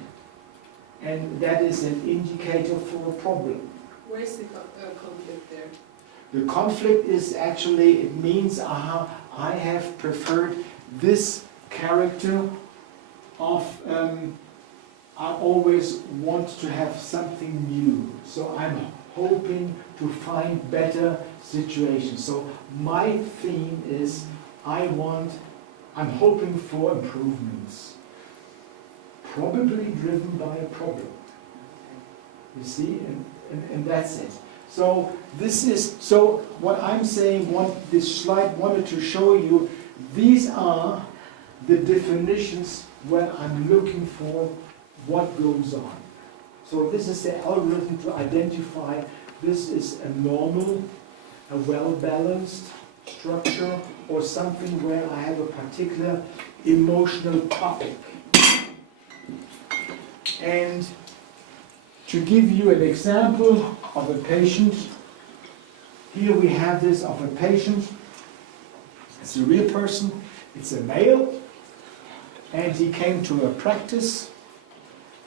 and that is an indicator for a problem. Where is the conflict there? The conflict is actually, it means, aha, I have preferred this character of, I always want to have something new. So I'm hoping to find better situations. So my theme is, I'm hoping for improvements. Probably driven by a problem. You see, and that's it. So this is, so what I'm saying, this slide wanted to show you, these are the definitions where I'm looking for what goes on. So this is the algorithm to identify this is a normal, a well-balanced structure, or something where I have a particular emotional topic. And to give you an example of a patient, here we have this of a patient. It's a real person, it's a male, and he came to a practice,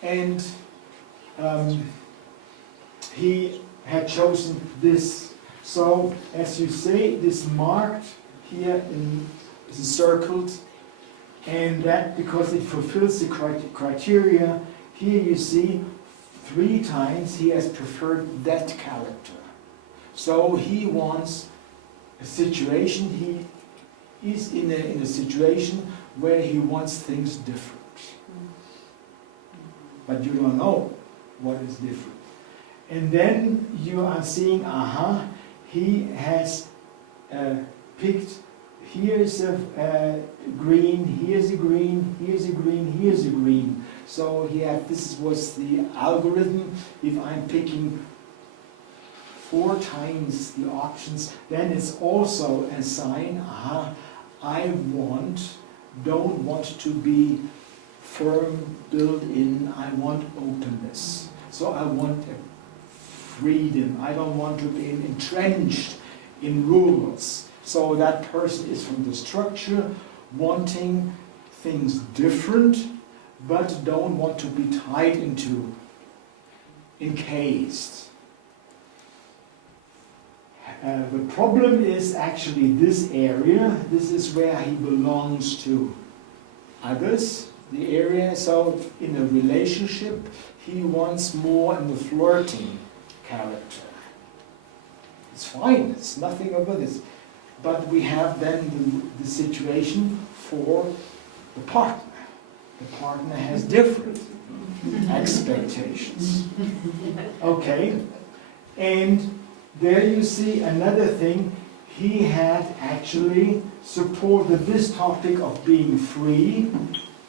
and he had chosen this. So, as you see, this marked here is circled, and that because it fulfills the criteria. Here you see 3 times he has preferred that character. So he wants a situation, he is in a situation where he wants things different. But you don't know what is different. And then you are seeing, aha, he has picked, here's a green, here's a green, here's a green, here's a green. So this was the algorithm. If I'm picking 4 times the options, then it's also a sign, aha, I don't want to be firm, built in, I want openness. So I want freedom, I don't want to be entrenched in rules. So that person is from the structure, wanting things different, but don't want to be tied into, encased. The problem is actually this area. This is where he belongs to others, the area. So in a relationship, he wants more in the flirting character. It's fine, it's nothing over this. But we have then the situation for the partner. The partner has different expectations. Okay, and there you see another thing. He had actually supported this topic of being free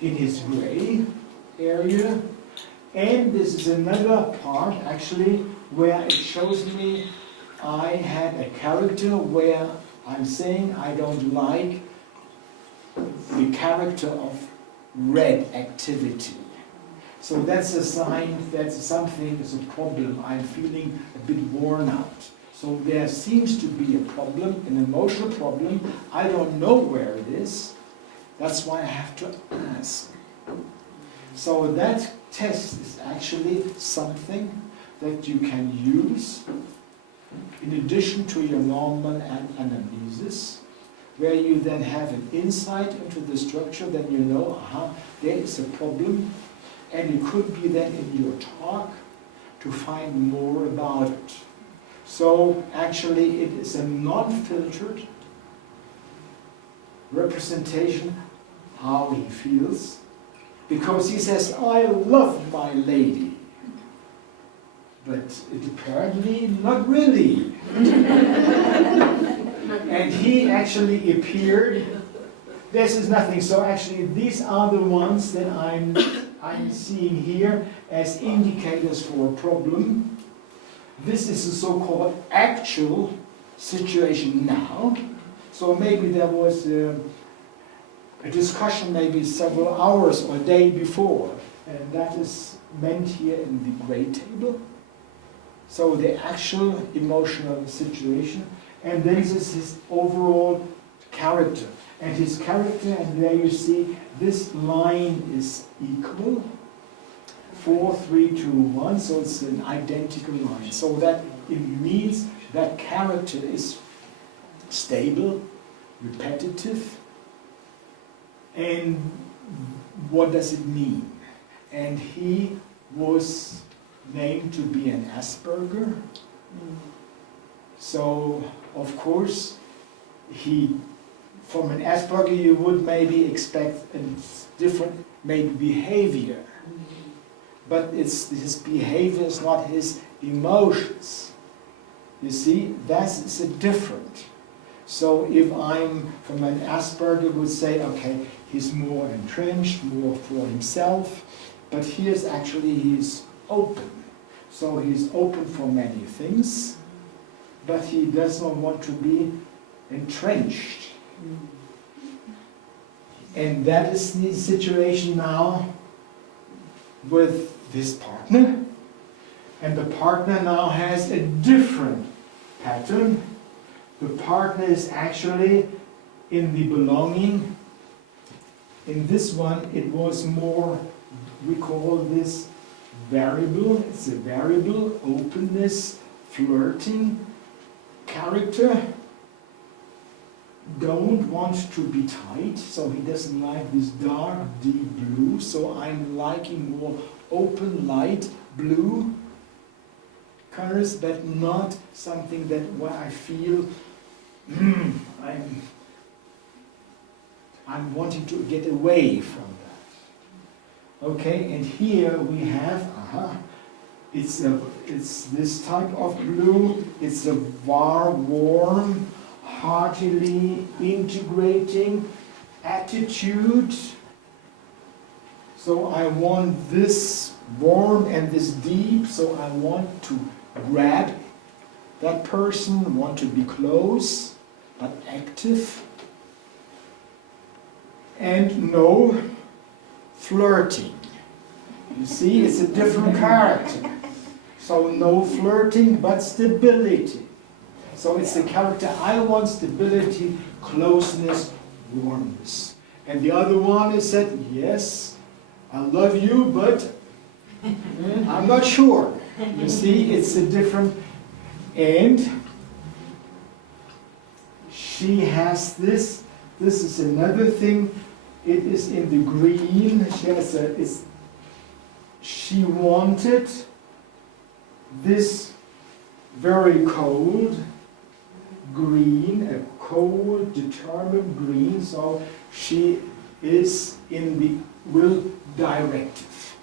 in his gray area. And this is another part actually where it shows me I had a character where I'm saying I don't like the character of red activity. So that's a sign that something is a problem. I'm feeling a bit worn out. So there seems to be a problem, an emotional problem. I don't know where it is. That's why I have to ask. So that test is actually something that you can use in addition to your normal analysis, where you then have an insight into the structure, then you know, aha, there is a problem, and it could be then in your talk to find more about it. So actually it is a non-filtered representation how he feels, because he says, I love my lady. But it apparently not really. And he actually appeared, this is nothing. So actually these are the ones that I'm seeing here as indicators for a problem. This is the so-called actual situation now. So maybe there was a discussion maybe several hours or a day before. And that is meant here in the gray table. so the actual emotional situation, and this is his overall character. And his character, and there you see this line is equal, 4, 3, 2, 1, so it's an identical line. So that it means that character is stable, repetitive, and what does it mean? And he was named to be an Asperger. So, of course, from an Asperger you would maybe expect a different maybe behavior. But his behavior is not his emotions. You see, that's a different. So if I'm from an Asperger would say, okay, he's more entrenched, more for himself, but here's actually he's open. So he's open for many things, but he does not want to be entrenched. And that is the situation now with this partner. And the partner now has a different pattern. The partner is actually in the belonging. In this one, it was more, we call this variable. It's a variable, openness, flirting, character. Don't want to be tight, so he doesn't like this dark, deep blue. So I'm liking more open, light blue colors, but not something that where I feel I'm wanting to get away from that. Okay, and here we have it's this type of blue. It's a warm, heartily integrating attitude. So I want this warm and this deep, so I want to grab that person, want to be close, but active. And no flirting. You see, it's a different character. So no flirting, but stability. So it's the character, I want stability, closeness, warmness. And the other one is that, yes, I love you, but I'm not sure. You see, it's a different, and she has this is another thing, it is in the green, she wanted this very cold green, a cold, determined green, so she is in the will directive.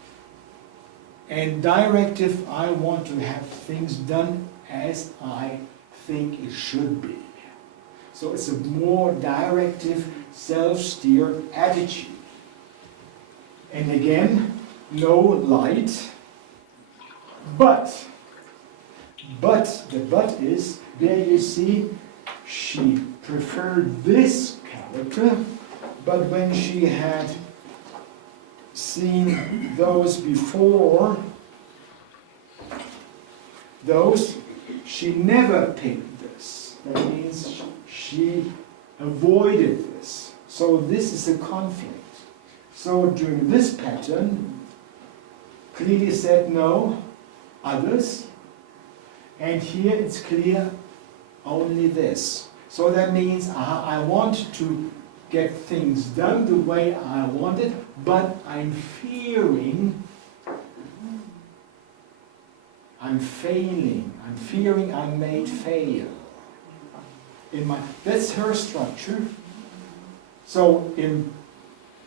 And directive, I want to have things done as I think it should be. So it's a more directive, self-steered attitude. And again, no light, but the but is, there you see, she preferred this character, but when she had seen those before, she never picked this. That means she avoided this. So this is a conflict. So during this pattern, clearly said no, others, and here it's clear only this. So that means I want to get things done the way I want it, but I'm fearing I'm failing. I'm fearing I may fail. That's her structure. So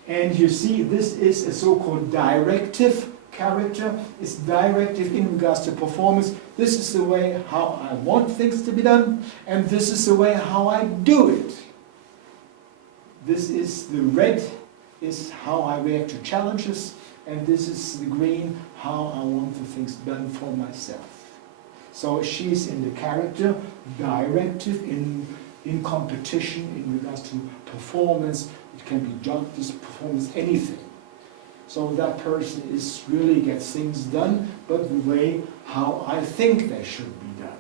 and you see, this is a so-called directive character. It's directive in regards to performance. This is the way how I want things to be done, and this is the way how I do it. This is the red, is how I react to challenges, and this is the green, how I want the things done for myself. So she's in the character, directive, in competition in regards to performance. It can be job, this performance, anything. So that person is really gets things done, but the way how I think they should be done.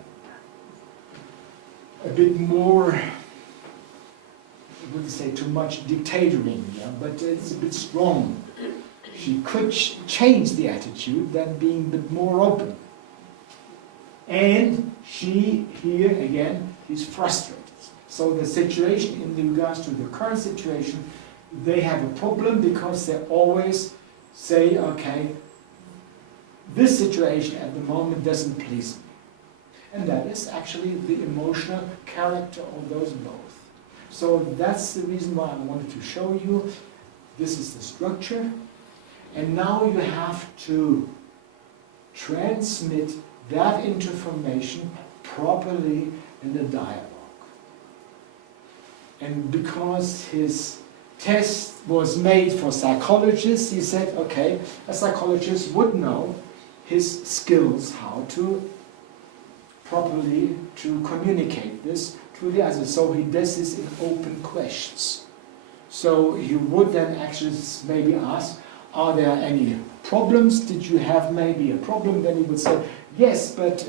A bit more, I wouldn't say too much dictatoring, yeah, but it's a bit strong. She could change the attitude than being a bit more open. And she, here again, is frustrated. So the situation in regards to the current situation, they have a problem because they always say, okay, this situation at the moment doesn't please me. And that is actually the emotional character of those both. So that's the reason why I wanted to show you. This is the structure. And now you have to transmit that information properly in the dialogue. And because his test was made for psychologists, he said, okay, a psychologist would know his skills, how to properly to communicate this to the others. So he does this in open questions. So he would then actually maybe ask, are there any problems? Did you have maybe a problem? Then he would say, yes, but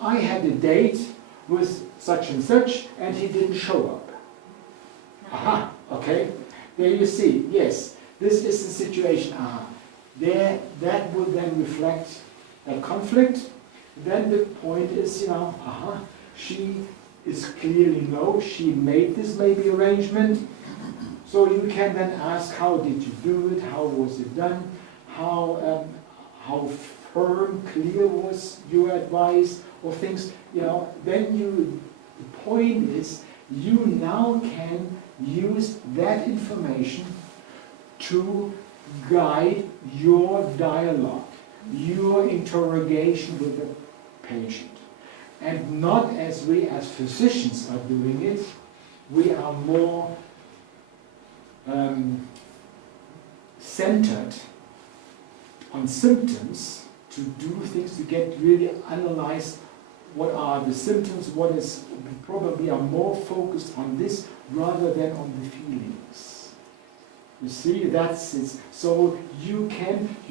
I had a date with such and such and he didn't show up. Aha, okay. There you see, yes, this is the situation. Aha. There, that would then reflect a conflict. Then the point is, aha, she is clearly no, she made this maybe arrangement. So you can then ask, how did you do it? How was it done? How firm, clear was your advice or things? Then the point is, you now can use that information to guide your dialogue, your interrogation with the patient. And not as we as physicians are doing it, we are more centered on symptoms to do things, to get really analyze what are the symptoms, what is probably are more focused on this rather than on the feelings. You see, that's it. So you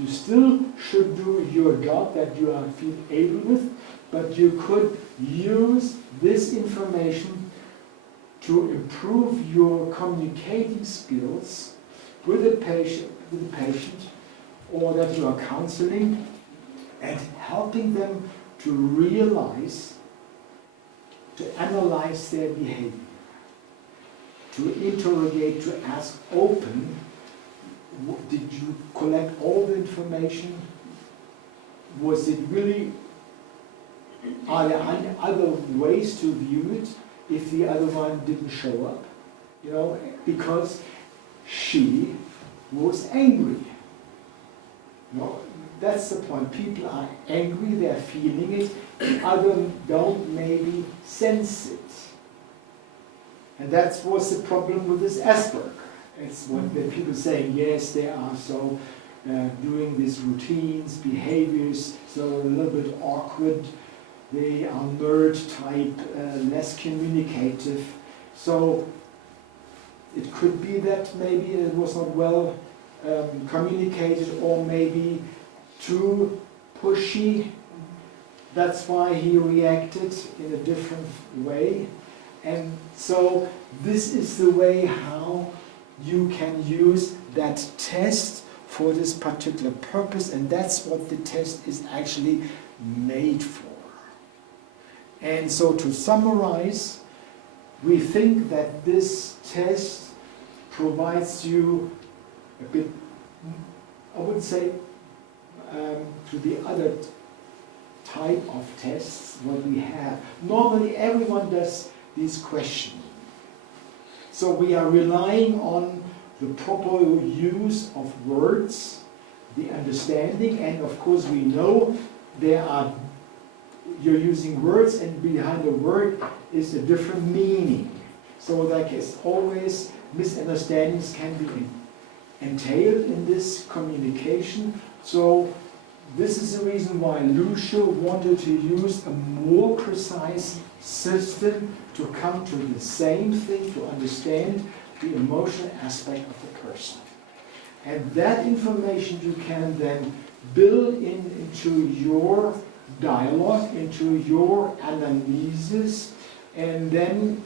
still should do your job that you are feel able with, but you could use this information to improve your communicating skills with the patient, or that you are counseling, and helping them to realize, to analyze their behavior, to interrogate, to ask open, did you collect all the information? Was it really, are there other ways to view it if the other one didn't show up? Because she was angry. That's the point. People are angry, they're feeling it, others don't maybe sense it. And that was the problem with this Asperger. It's what the people saying, yes, they are so doing these routines, behaviors, so a little bit awkward. They are nerd type, less communicative. So it could be that maybe it was not well communicated, or maybe too pushy. That's why he reacted in a different way. And so this is the way how you can use that test for this particular purpose, and that's what the test is actually made for. And so to summarize, we think that this test provides you a bit, I would say, to the other type of tests what we have. Normally everyone does these questioning. So we are relying on the proper use of words, the understanding, and of course we know you're using words, and behind a word is a different meaning. So like as always, misunderstandings can be entailed in this communication. So this is the reason why Lüscher wanted to use a more precise system to come to the same thing, to understand the emotional aspect of the person. And that information you can then build into your dialogue, into your analysis, and then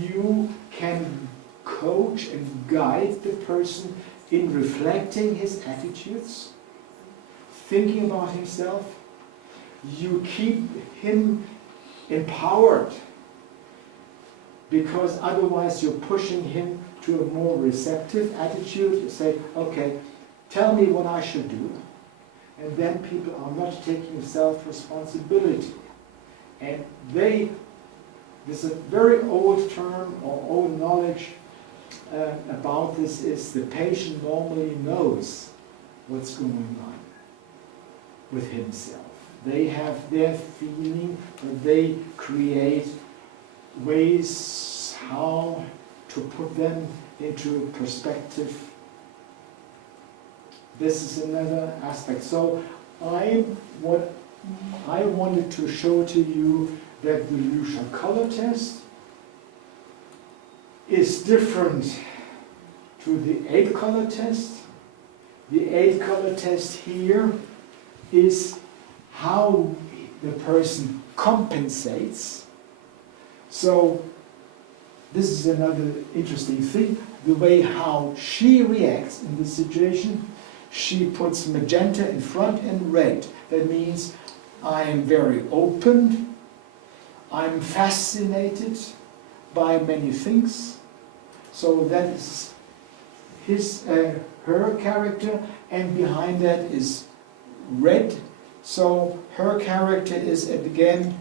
you can coach and guide the person in reflecting his attitudes, thinking about himself. You keep him empowered, because otherwise you're pushing him to a more receptive attitude. You say, okay, tell me what I should do. And then people are not taking self-responsibility. And there's a very old term or old knowledge about this is the patient normally knows what's going on with himself. They have their feeling, but they create ways how to put them into perspective. This is another aspect. So what I wanted to show to you that the Lüscher Color Test is different to the 8-color test. The 8-color test here is how the person compensates. So this is another interesting thing, the way how she reacts in this situation. She puts magenta in front and red. That means I am very open, I'm fascinated by many things. So that is her character, and behind that is red. So her character is again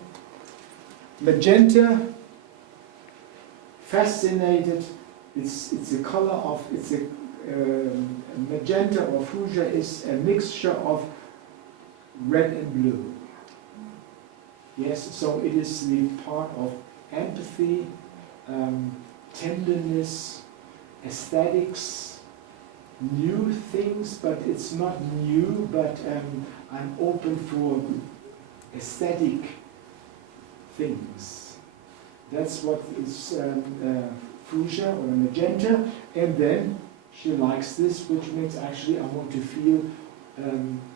magenta, fascinated. It's a color of magenta or fuchsia is a mixture of red and blue. Yes, so it is the part of empathy, tenderness, aesthetics, new things, but it's not new, but I'm open for aesthetic things. That's what is fuchsia or magenta, and then she likes this, which means actually I want to feel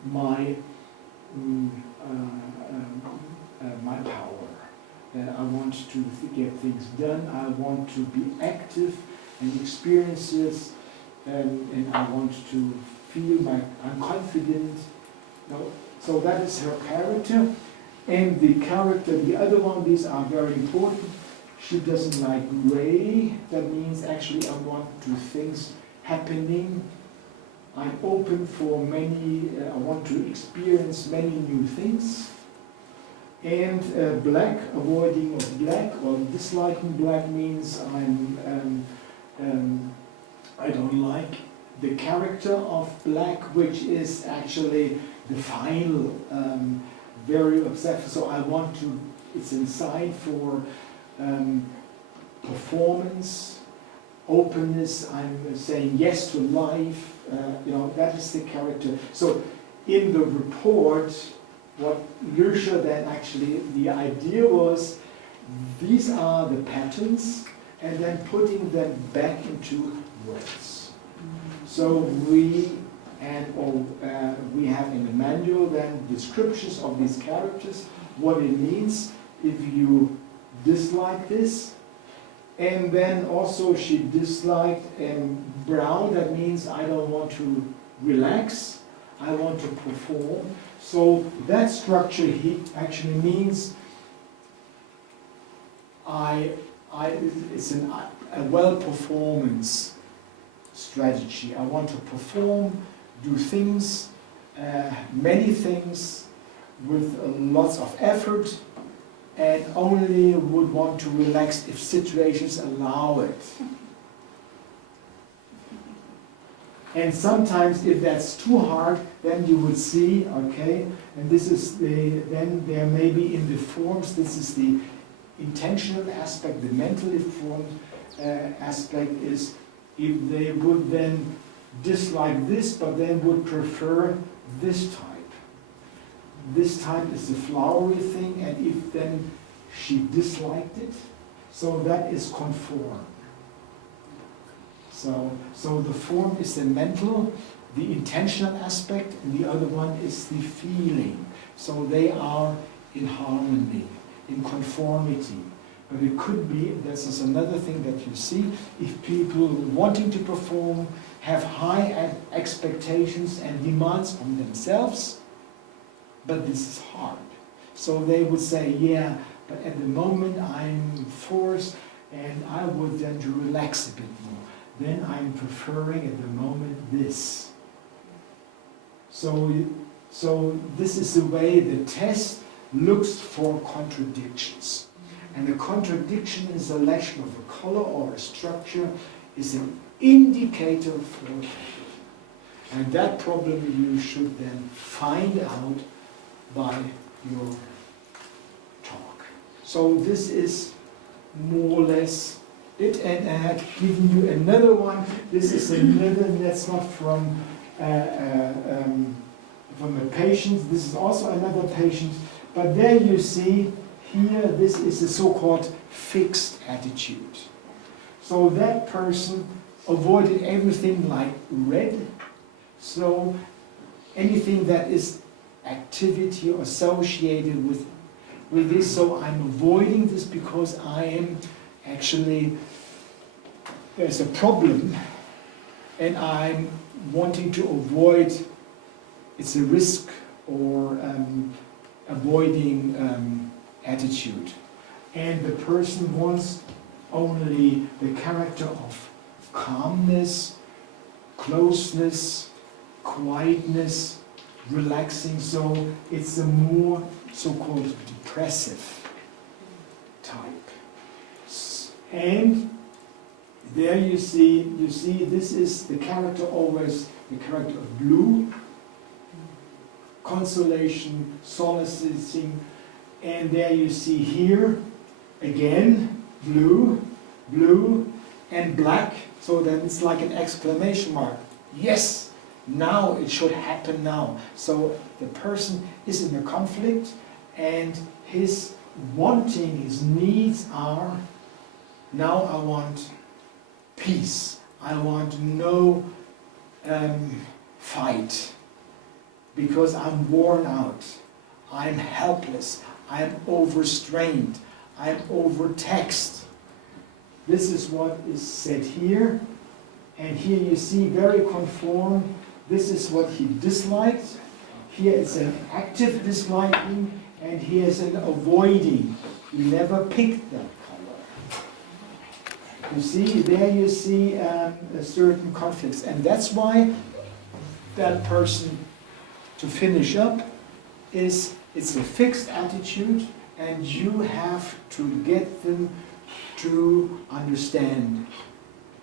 my power. I want to get things done. I want to be active and experience this, and I want to feel I'm confident. No? So that is her character. And the character, the other one, these are very important. She doesn't like gray. That means actually I want to things happening. I'm open for many, I want to experience many new things. And black, avoiding of black or disliking black means I don't like the character of black, which is actually the final, very obsessive. So I want to, it's inside for performance, openness, I'm saying yes to life, that is the character. So in the report, what Lüscher then actually, the idea was, these are the patterns, and then putting them back into words. So we have in the manual then descriptions of these characters, what it means if you dislike this. And then also she disliked brown, that means I don't want to relax, I want to perform. So that structure actually means it's a well-performance strategy. I want to perform, do things, many things with lots of effort, and only would want to relax if situations allow it. And sometimes if that's too hard, then you would see, okay, and this is then there may be in the forms, this is the intentional aspect, the mentally formed aspect is if they would then dislike this, but then would prefer this type. This type is the flowery thing, and if then she disliked it, so that is conform. So the form is the mental, the intentional aspect, and the other one is the feeling. So they are in harmony, in conformity. But it could be, this is another thing that you see, if people wanting to perform have high expectations and demands on themselves, but this is hard. So they would say, yeah, but at the moment I'm forced and I would then to relax a bit more. Then I'm preferring at the moment this. So this is the way the test looks for contradictions. And a contradiction in selection of a color or a structure is an indicator for a problem. And that problem you should then find out by your talk. So this is more or less it, and I had given you another one. This is another, that's not from a patient, this is also another patient, but there you see here, this is a so-called fixed attitude. So that person avoided everything like red, so anything that is activity associated with this, so I'm avoiding this because I am actually, there's a problem and I'm wanting to avoid, it's a risk or avoiding attitude. And the person wants only the character of calmness, closeness, quietness, relaxing, so it's a more so-called depressive type. And there you see this is the character, always the character of blue, consolation, solacing, and there you see here again blue, blue and black, so then it's like an exclamation mark. Yes, now it should happen now. So the person is in a conflict and his wanting, his needs are, now I want peace, I want no fight, because I'm worn out, I'm helpless, I'm overstrained, I'm overtaxed. This is what is said here, and here you see very conform. This is what he disliked. Here it's an active disliking, and here is an avoiding. He never picked that color. You see, there you see a certain conflicts, and that's why that person, to finish up, is it's a fixed attitude, and you have to get them to understand.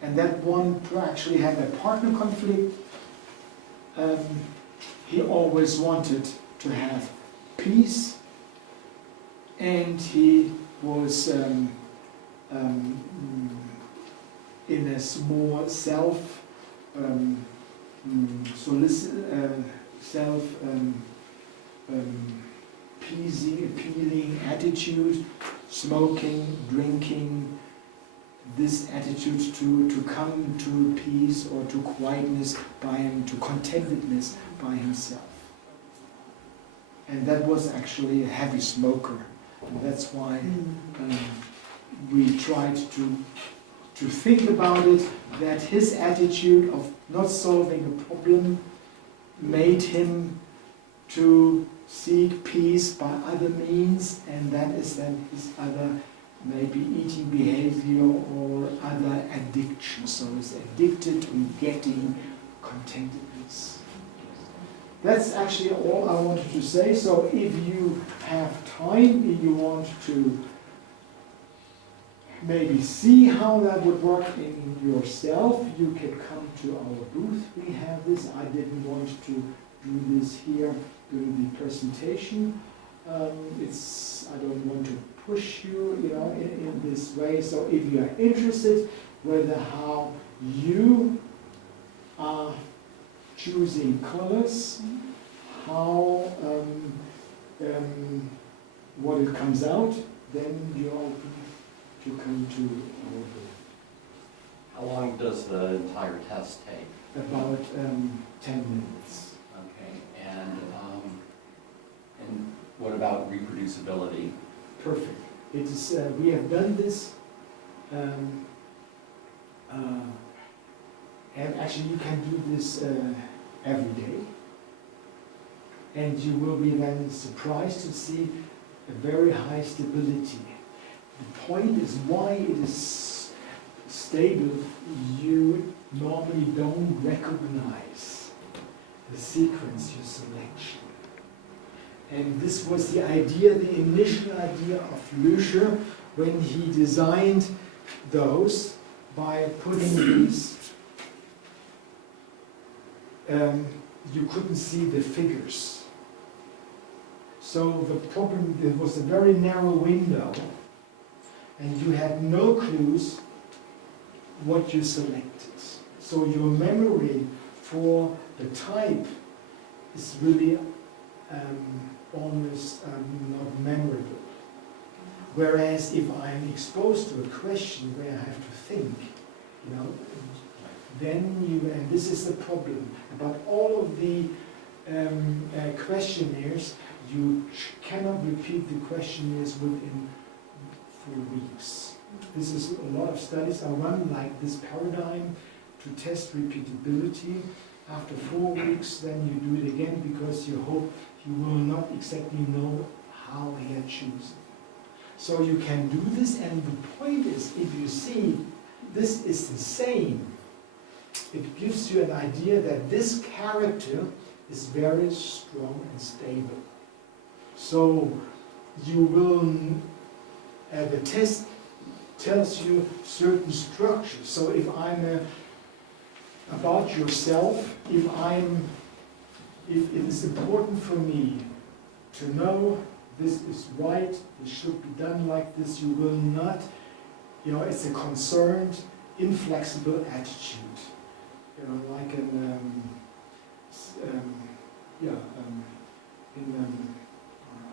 And that one to actually have a partner conflict, he always wanted to have peace, and he was in a small self appealing attitude, smoking, drinking, this attitude to come to peace or to quietness by him, to contentedness by himself. And that was actually a heavy smoker. And that's why we tried to think about it, that his attitude of not solving a problem made him to seek peace by other means, and that is then his other maybe eating behavior or other addiction. So he's addicted to getting contentedness. That's actually all I wanted to say. So if you have time, if you want to maybe see how that would work in yourself, you can come to our booth. We have this. I didn't want to do this here during the presentation. I don't want to push you, in this way. So if you are interested whether how you are choosing colors, how what it comes out, then you're open to come to our booth. How long does the entire test take? About 10 minutes. Okay, and what about reproducibility? Perfect. It is, we have done this, and actually you can do this every day. And you will be then surprised to see a very high stability. The point is why it is stable, you normally don't recognize the sequence, your selection. And this was the idea, the initial idea of Lüscher when he designed those by putting these, you couldn't see the figures. So the problem, it was a very narrow window and you had no clues what you selected. So your memory for the type is really almost not memorable. Whereas if I'm exposed to a question where I have to think, you know, then you, and this is the problem about all of the questionnaires, you cannot repeat the questionnaires within 4 weeks. This is a lot of studies are run like this paradigm to test repeatability. After 4 weeks, then you do it again because you hope you will not exactly know how he had chosen. So you can do this, and the point is, if you see this is the same, it gives you an idea that this character is very strong and stable. So you will, the test tells you certain structures. So if I'm about yourself, if it is important for me to know this is right, it should be done like this, you will not, you know, it's a concerned, inflexible attitude. You know, like in,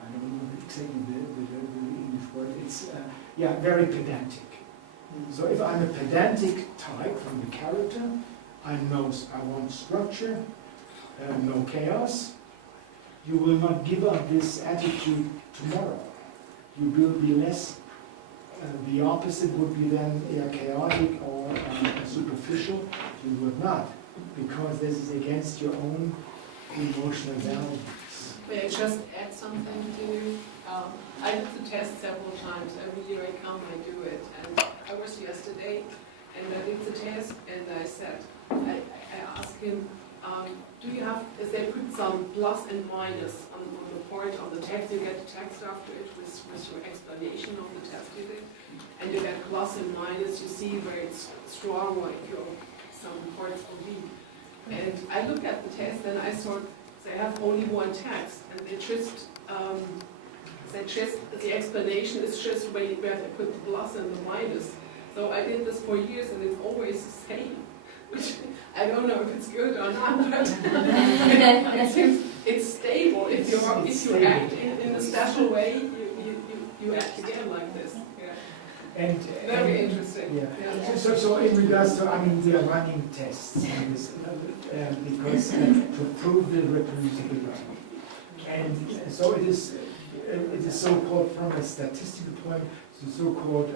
I don't know exactly the English word, it's, very pedantic. So if I'm a pedantic type from the character, I want structure, no chaos. You will not give up this attitude tomorrow. You will be less, the opposite would be then chaotic or superficial. You would not, because this is against your own emotional values. May I just add something to you? I did the test several times. Every year I come, I do it. And I was yesterday, and I did the test, and I said, I asked him, do you have, is they put some plus and minus on the point of the text, you get the text after it with your explanation of the test you did, and you get plus and minus, you see where it's strong or if you're some parts are weak. And I look at the test and I thought they have only one text, and they just the explanation is just where they put the plus and the minus. So I did this for years and it's always the same. Which I don't know if it's good or not, but it's stable. If you act in a special way, you act again like this. Yeah. And very interesting. Yeah. So in regards to, I mean, we are running tests on this, because to prove the reproducibility, and so it is so-called from a statistical point, the so-called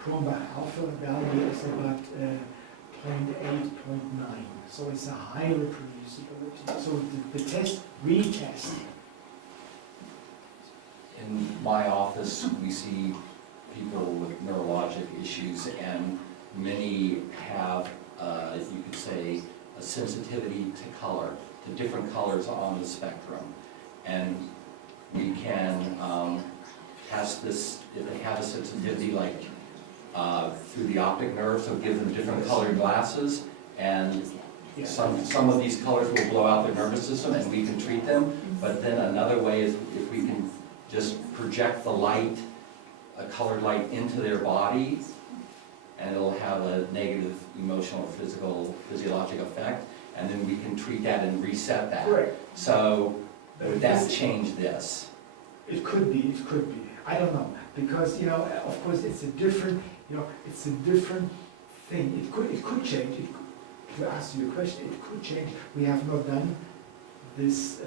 Cronbach alpha value is about 0.8, 0.9. So it's a high reproducibility. So the test, retest. In my office, we see people with neurologic issues, and many have, you could say, a sensitivity to color, to different colors on the spectrum. And we can test this, if they have a sensitivity, like through the optic nerve, so give them different colored glasses, and some of these colors will blow out their nervous system and we can treat them. But then another way is if we can just project the light, a colored light, into their body, and it'll have a negative emotional or physiologic effect, and then we can treat that and reset that. Correct. So would that change this? It could be, I don't know, because, you know, of course it's a different, it's a different thing. It could change. To answer your question, it could change. We have not done this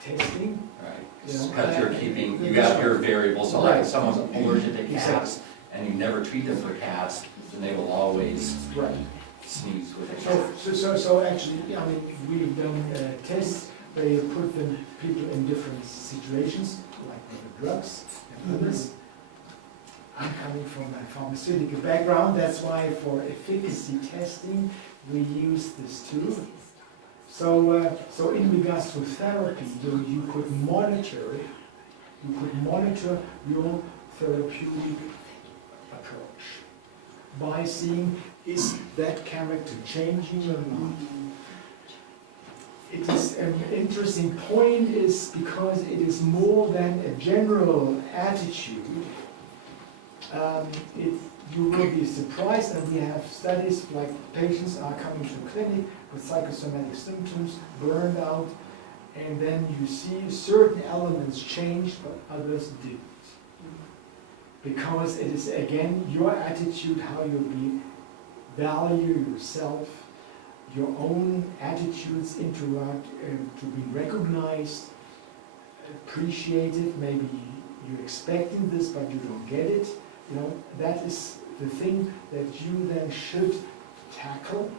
testing. Right, You know, because you're keeping, you got your variables, so like Right. if someone's allergic to Exactly. cats, and you never treat them for cats, then they will always Right. sneeze with a cat. So actually, I mean, we've done tests where you put people in different situations, like with the drugs and others. I'm coming from a pharmaceutical background, that's why for efficacy testing, we use this tool. So in regards to therapy, you could monitor it, you could monitor your therapeutic approach by seeing, is that character changing or not? It is an interesting point is because it is more than a general attitude. You will be surprised, and we have studies like patients are coming to clinic with psychosomatic symptoms, burned out, and then you see certain elements change, but others didn't. Because it is again your attitude, how you value yourself, your own attitudes interact to be recognized, appreciated. Maybe you're expecting this, but you don't get it. You know, that is the thing that you then should tackle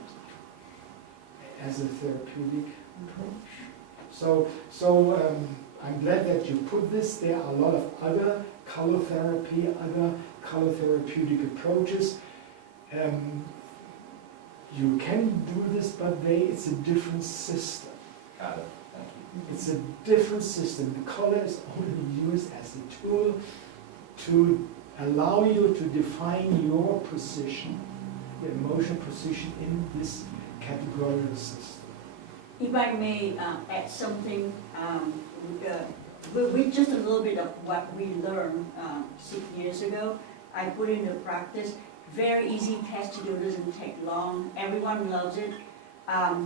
as a therapeutic approach. So I'm glad that you put this. There are a lot of other color therapy, other color therapeutic approaches. You can do this, but it's a different system. Got it, thank you. It's a different system. The color is only used as a tool to allow you to define your position, your emotional position in this categorical system. If I may add something, with just a little bit of what we learned 6 years ago, I put into practice. Very easy test to do, doesn't take long. Everyone loves it.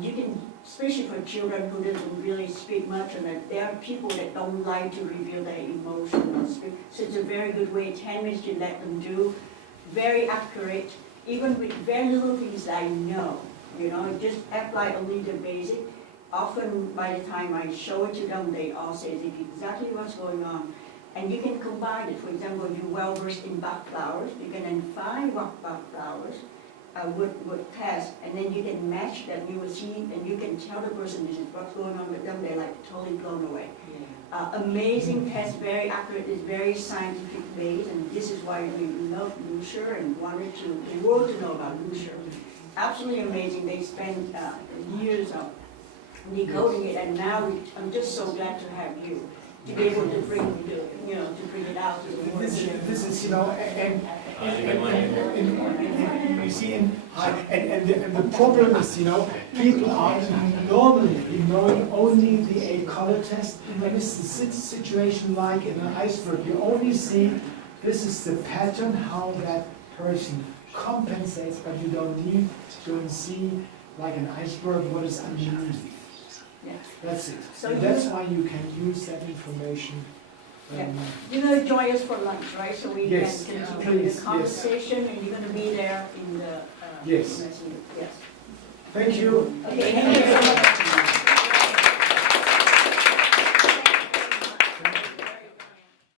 You can, especially for children who doesn't really speak much, and there are people that don't like to reveal their emotion or speak. So it's a very good way, 10 minutes to let them do. Very accurate, even with very little things I know. You know, just apply only the basic. Often by the time I show it to them, they all say exactly what's going on. And you can combine it. For example, if you're well versed in Bach flowers, you can then find Bach flowers with test, and then you can match them. You will see, and you can tell the person this is what's going on with them. They're like totally blown away. Amazing test, very accurate. It's very scientific based, and this is why we love Lüscher and wanted the world to know about Lüscher. Absolutely amazing. They spent years of decoding it, and now I'm just so glad to have you to be able to bring it out to the world. This is, you know, and you see, and the problem is, you know, people are normally ignoring only the 8 color test. When it's the situation like in an iceberg, you only see this is the pattern, how that person compensates, but you don't see like an iceberg what is underneath. Yeah. That's it. So And that's why you can use that information. Yeah. You're going to join us for lunch, right? So we Yes, can continue please, the yes. conversation, and you're going to be there in the Yes. Yes. Thank you. Okay. Thank you very much.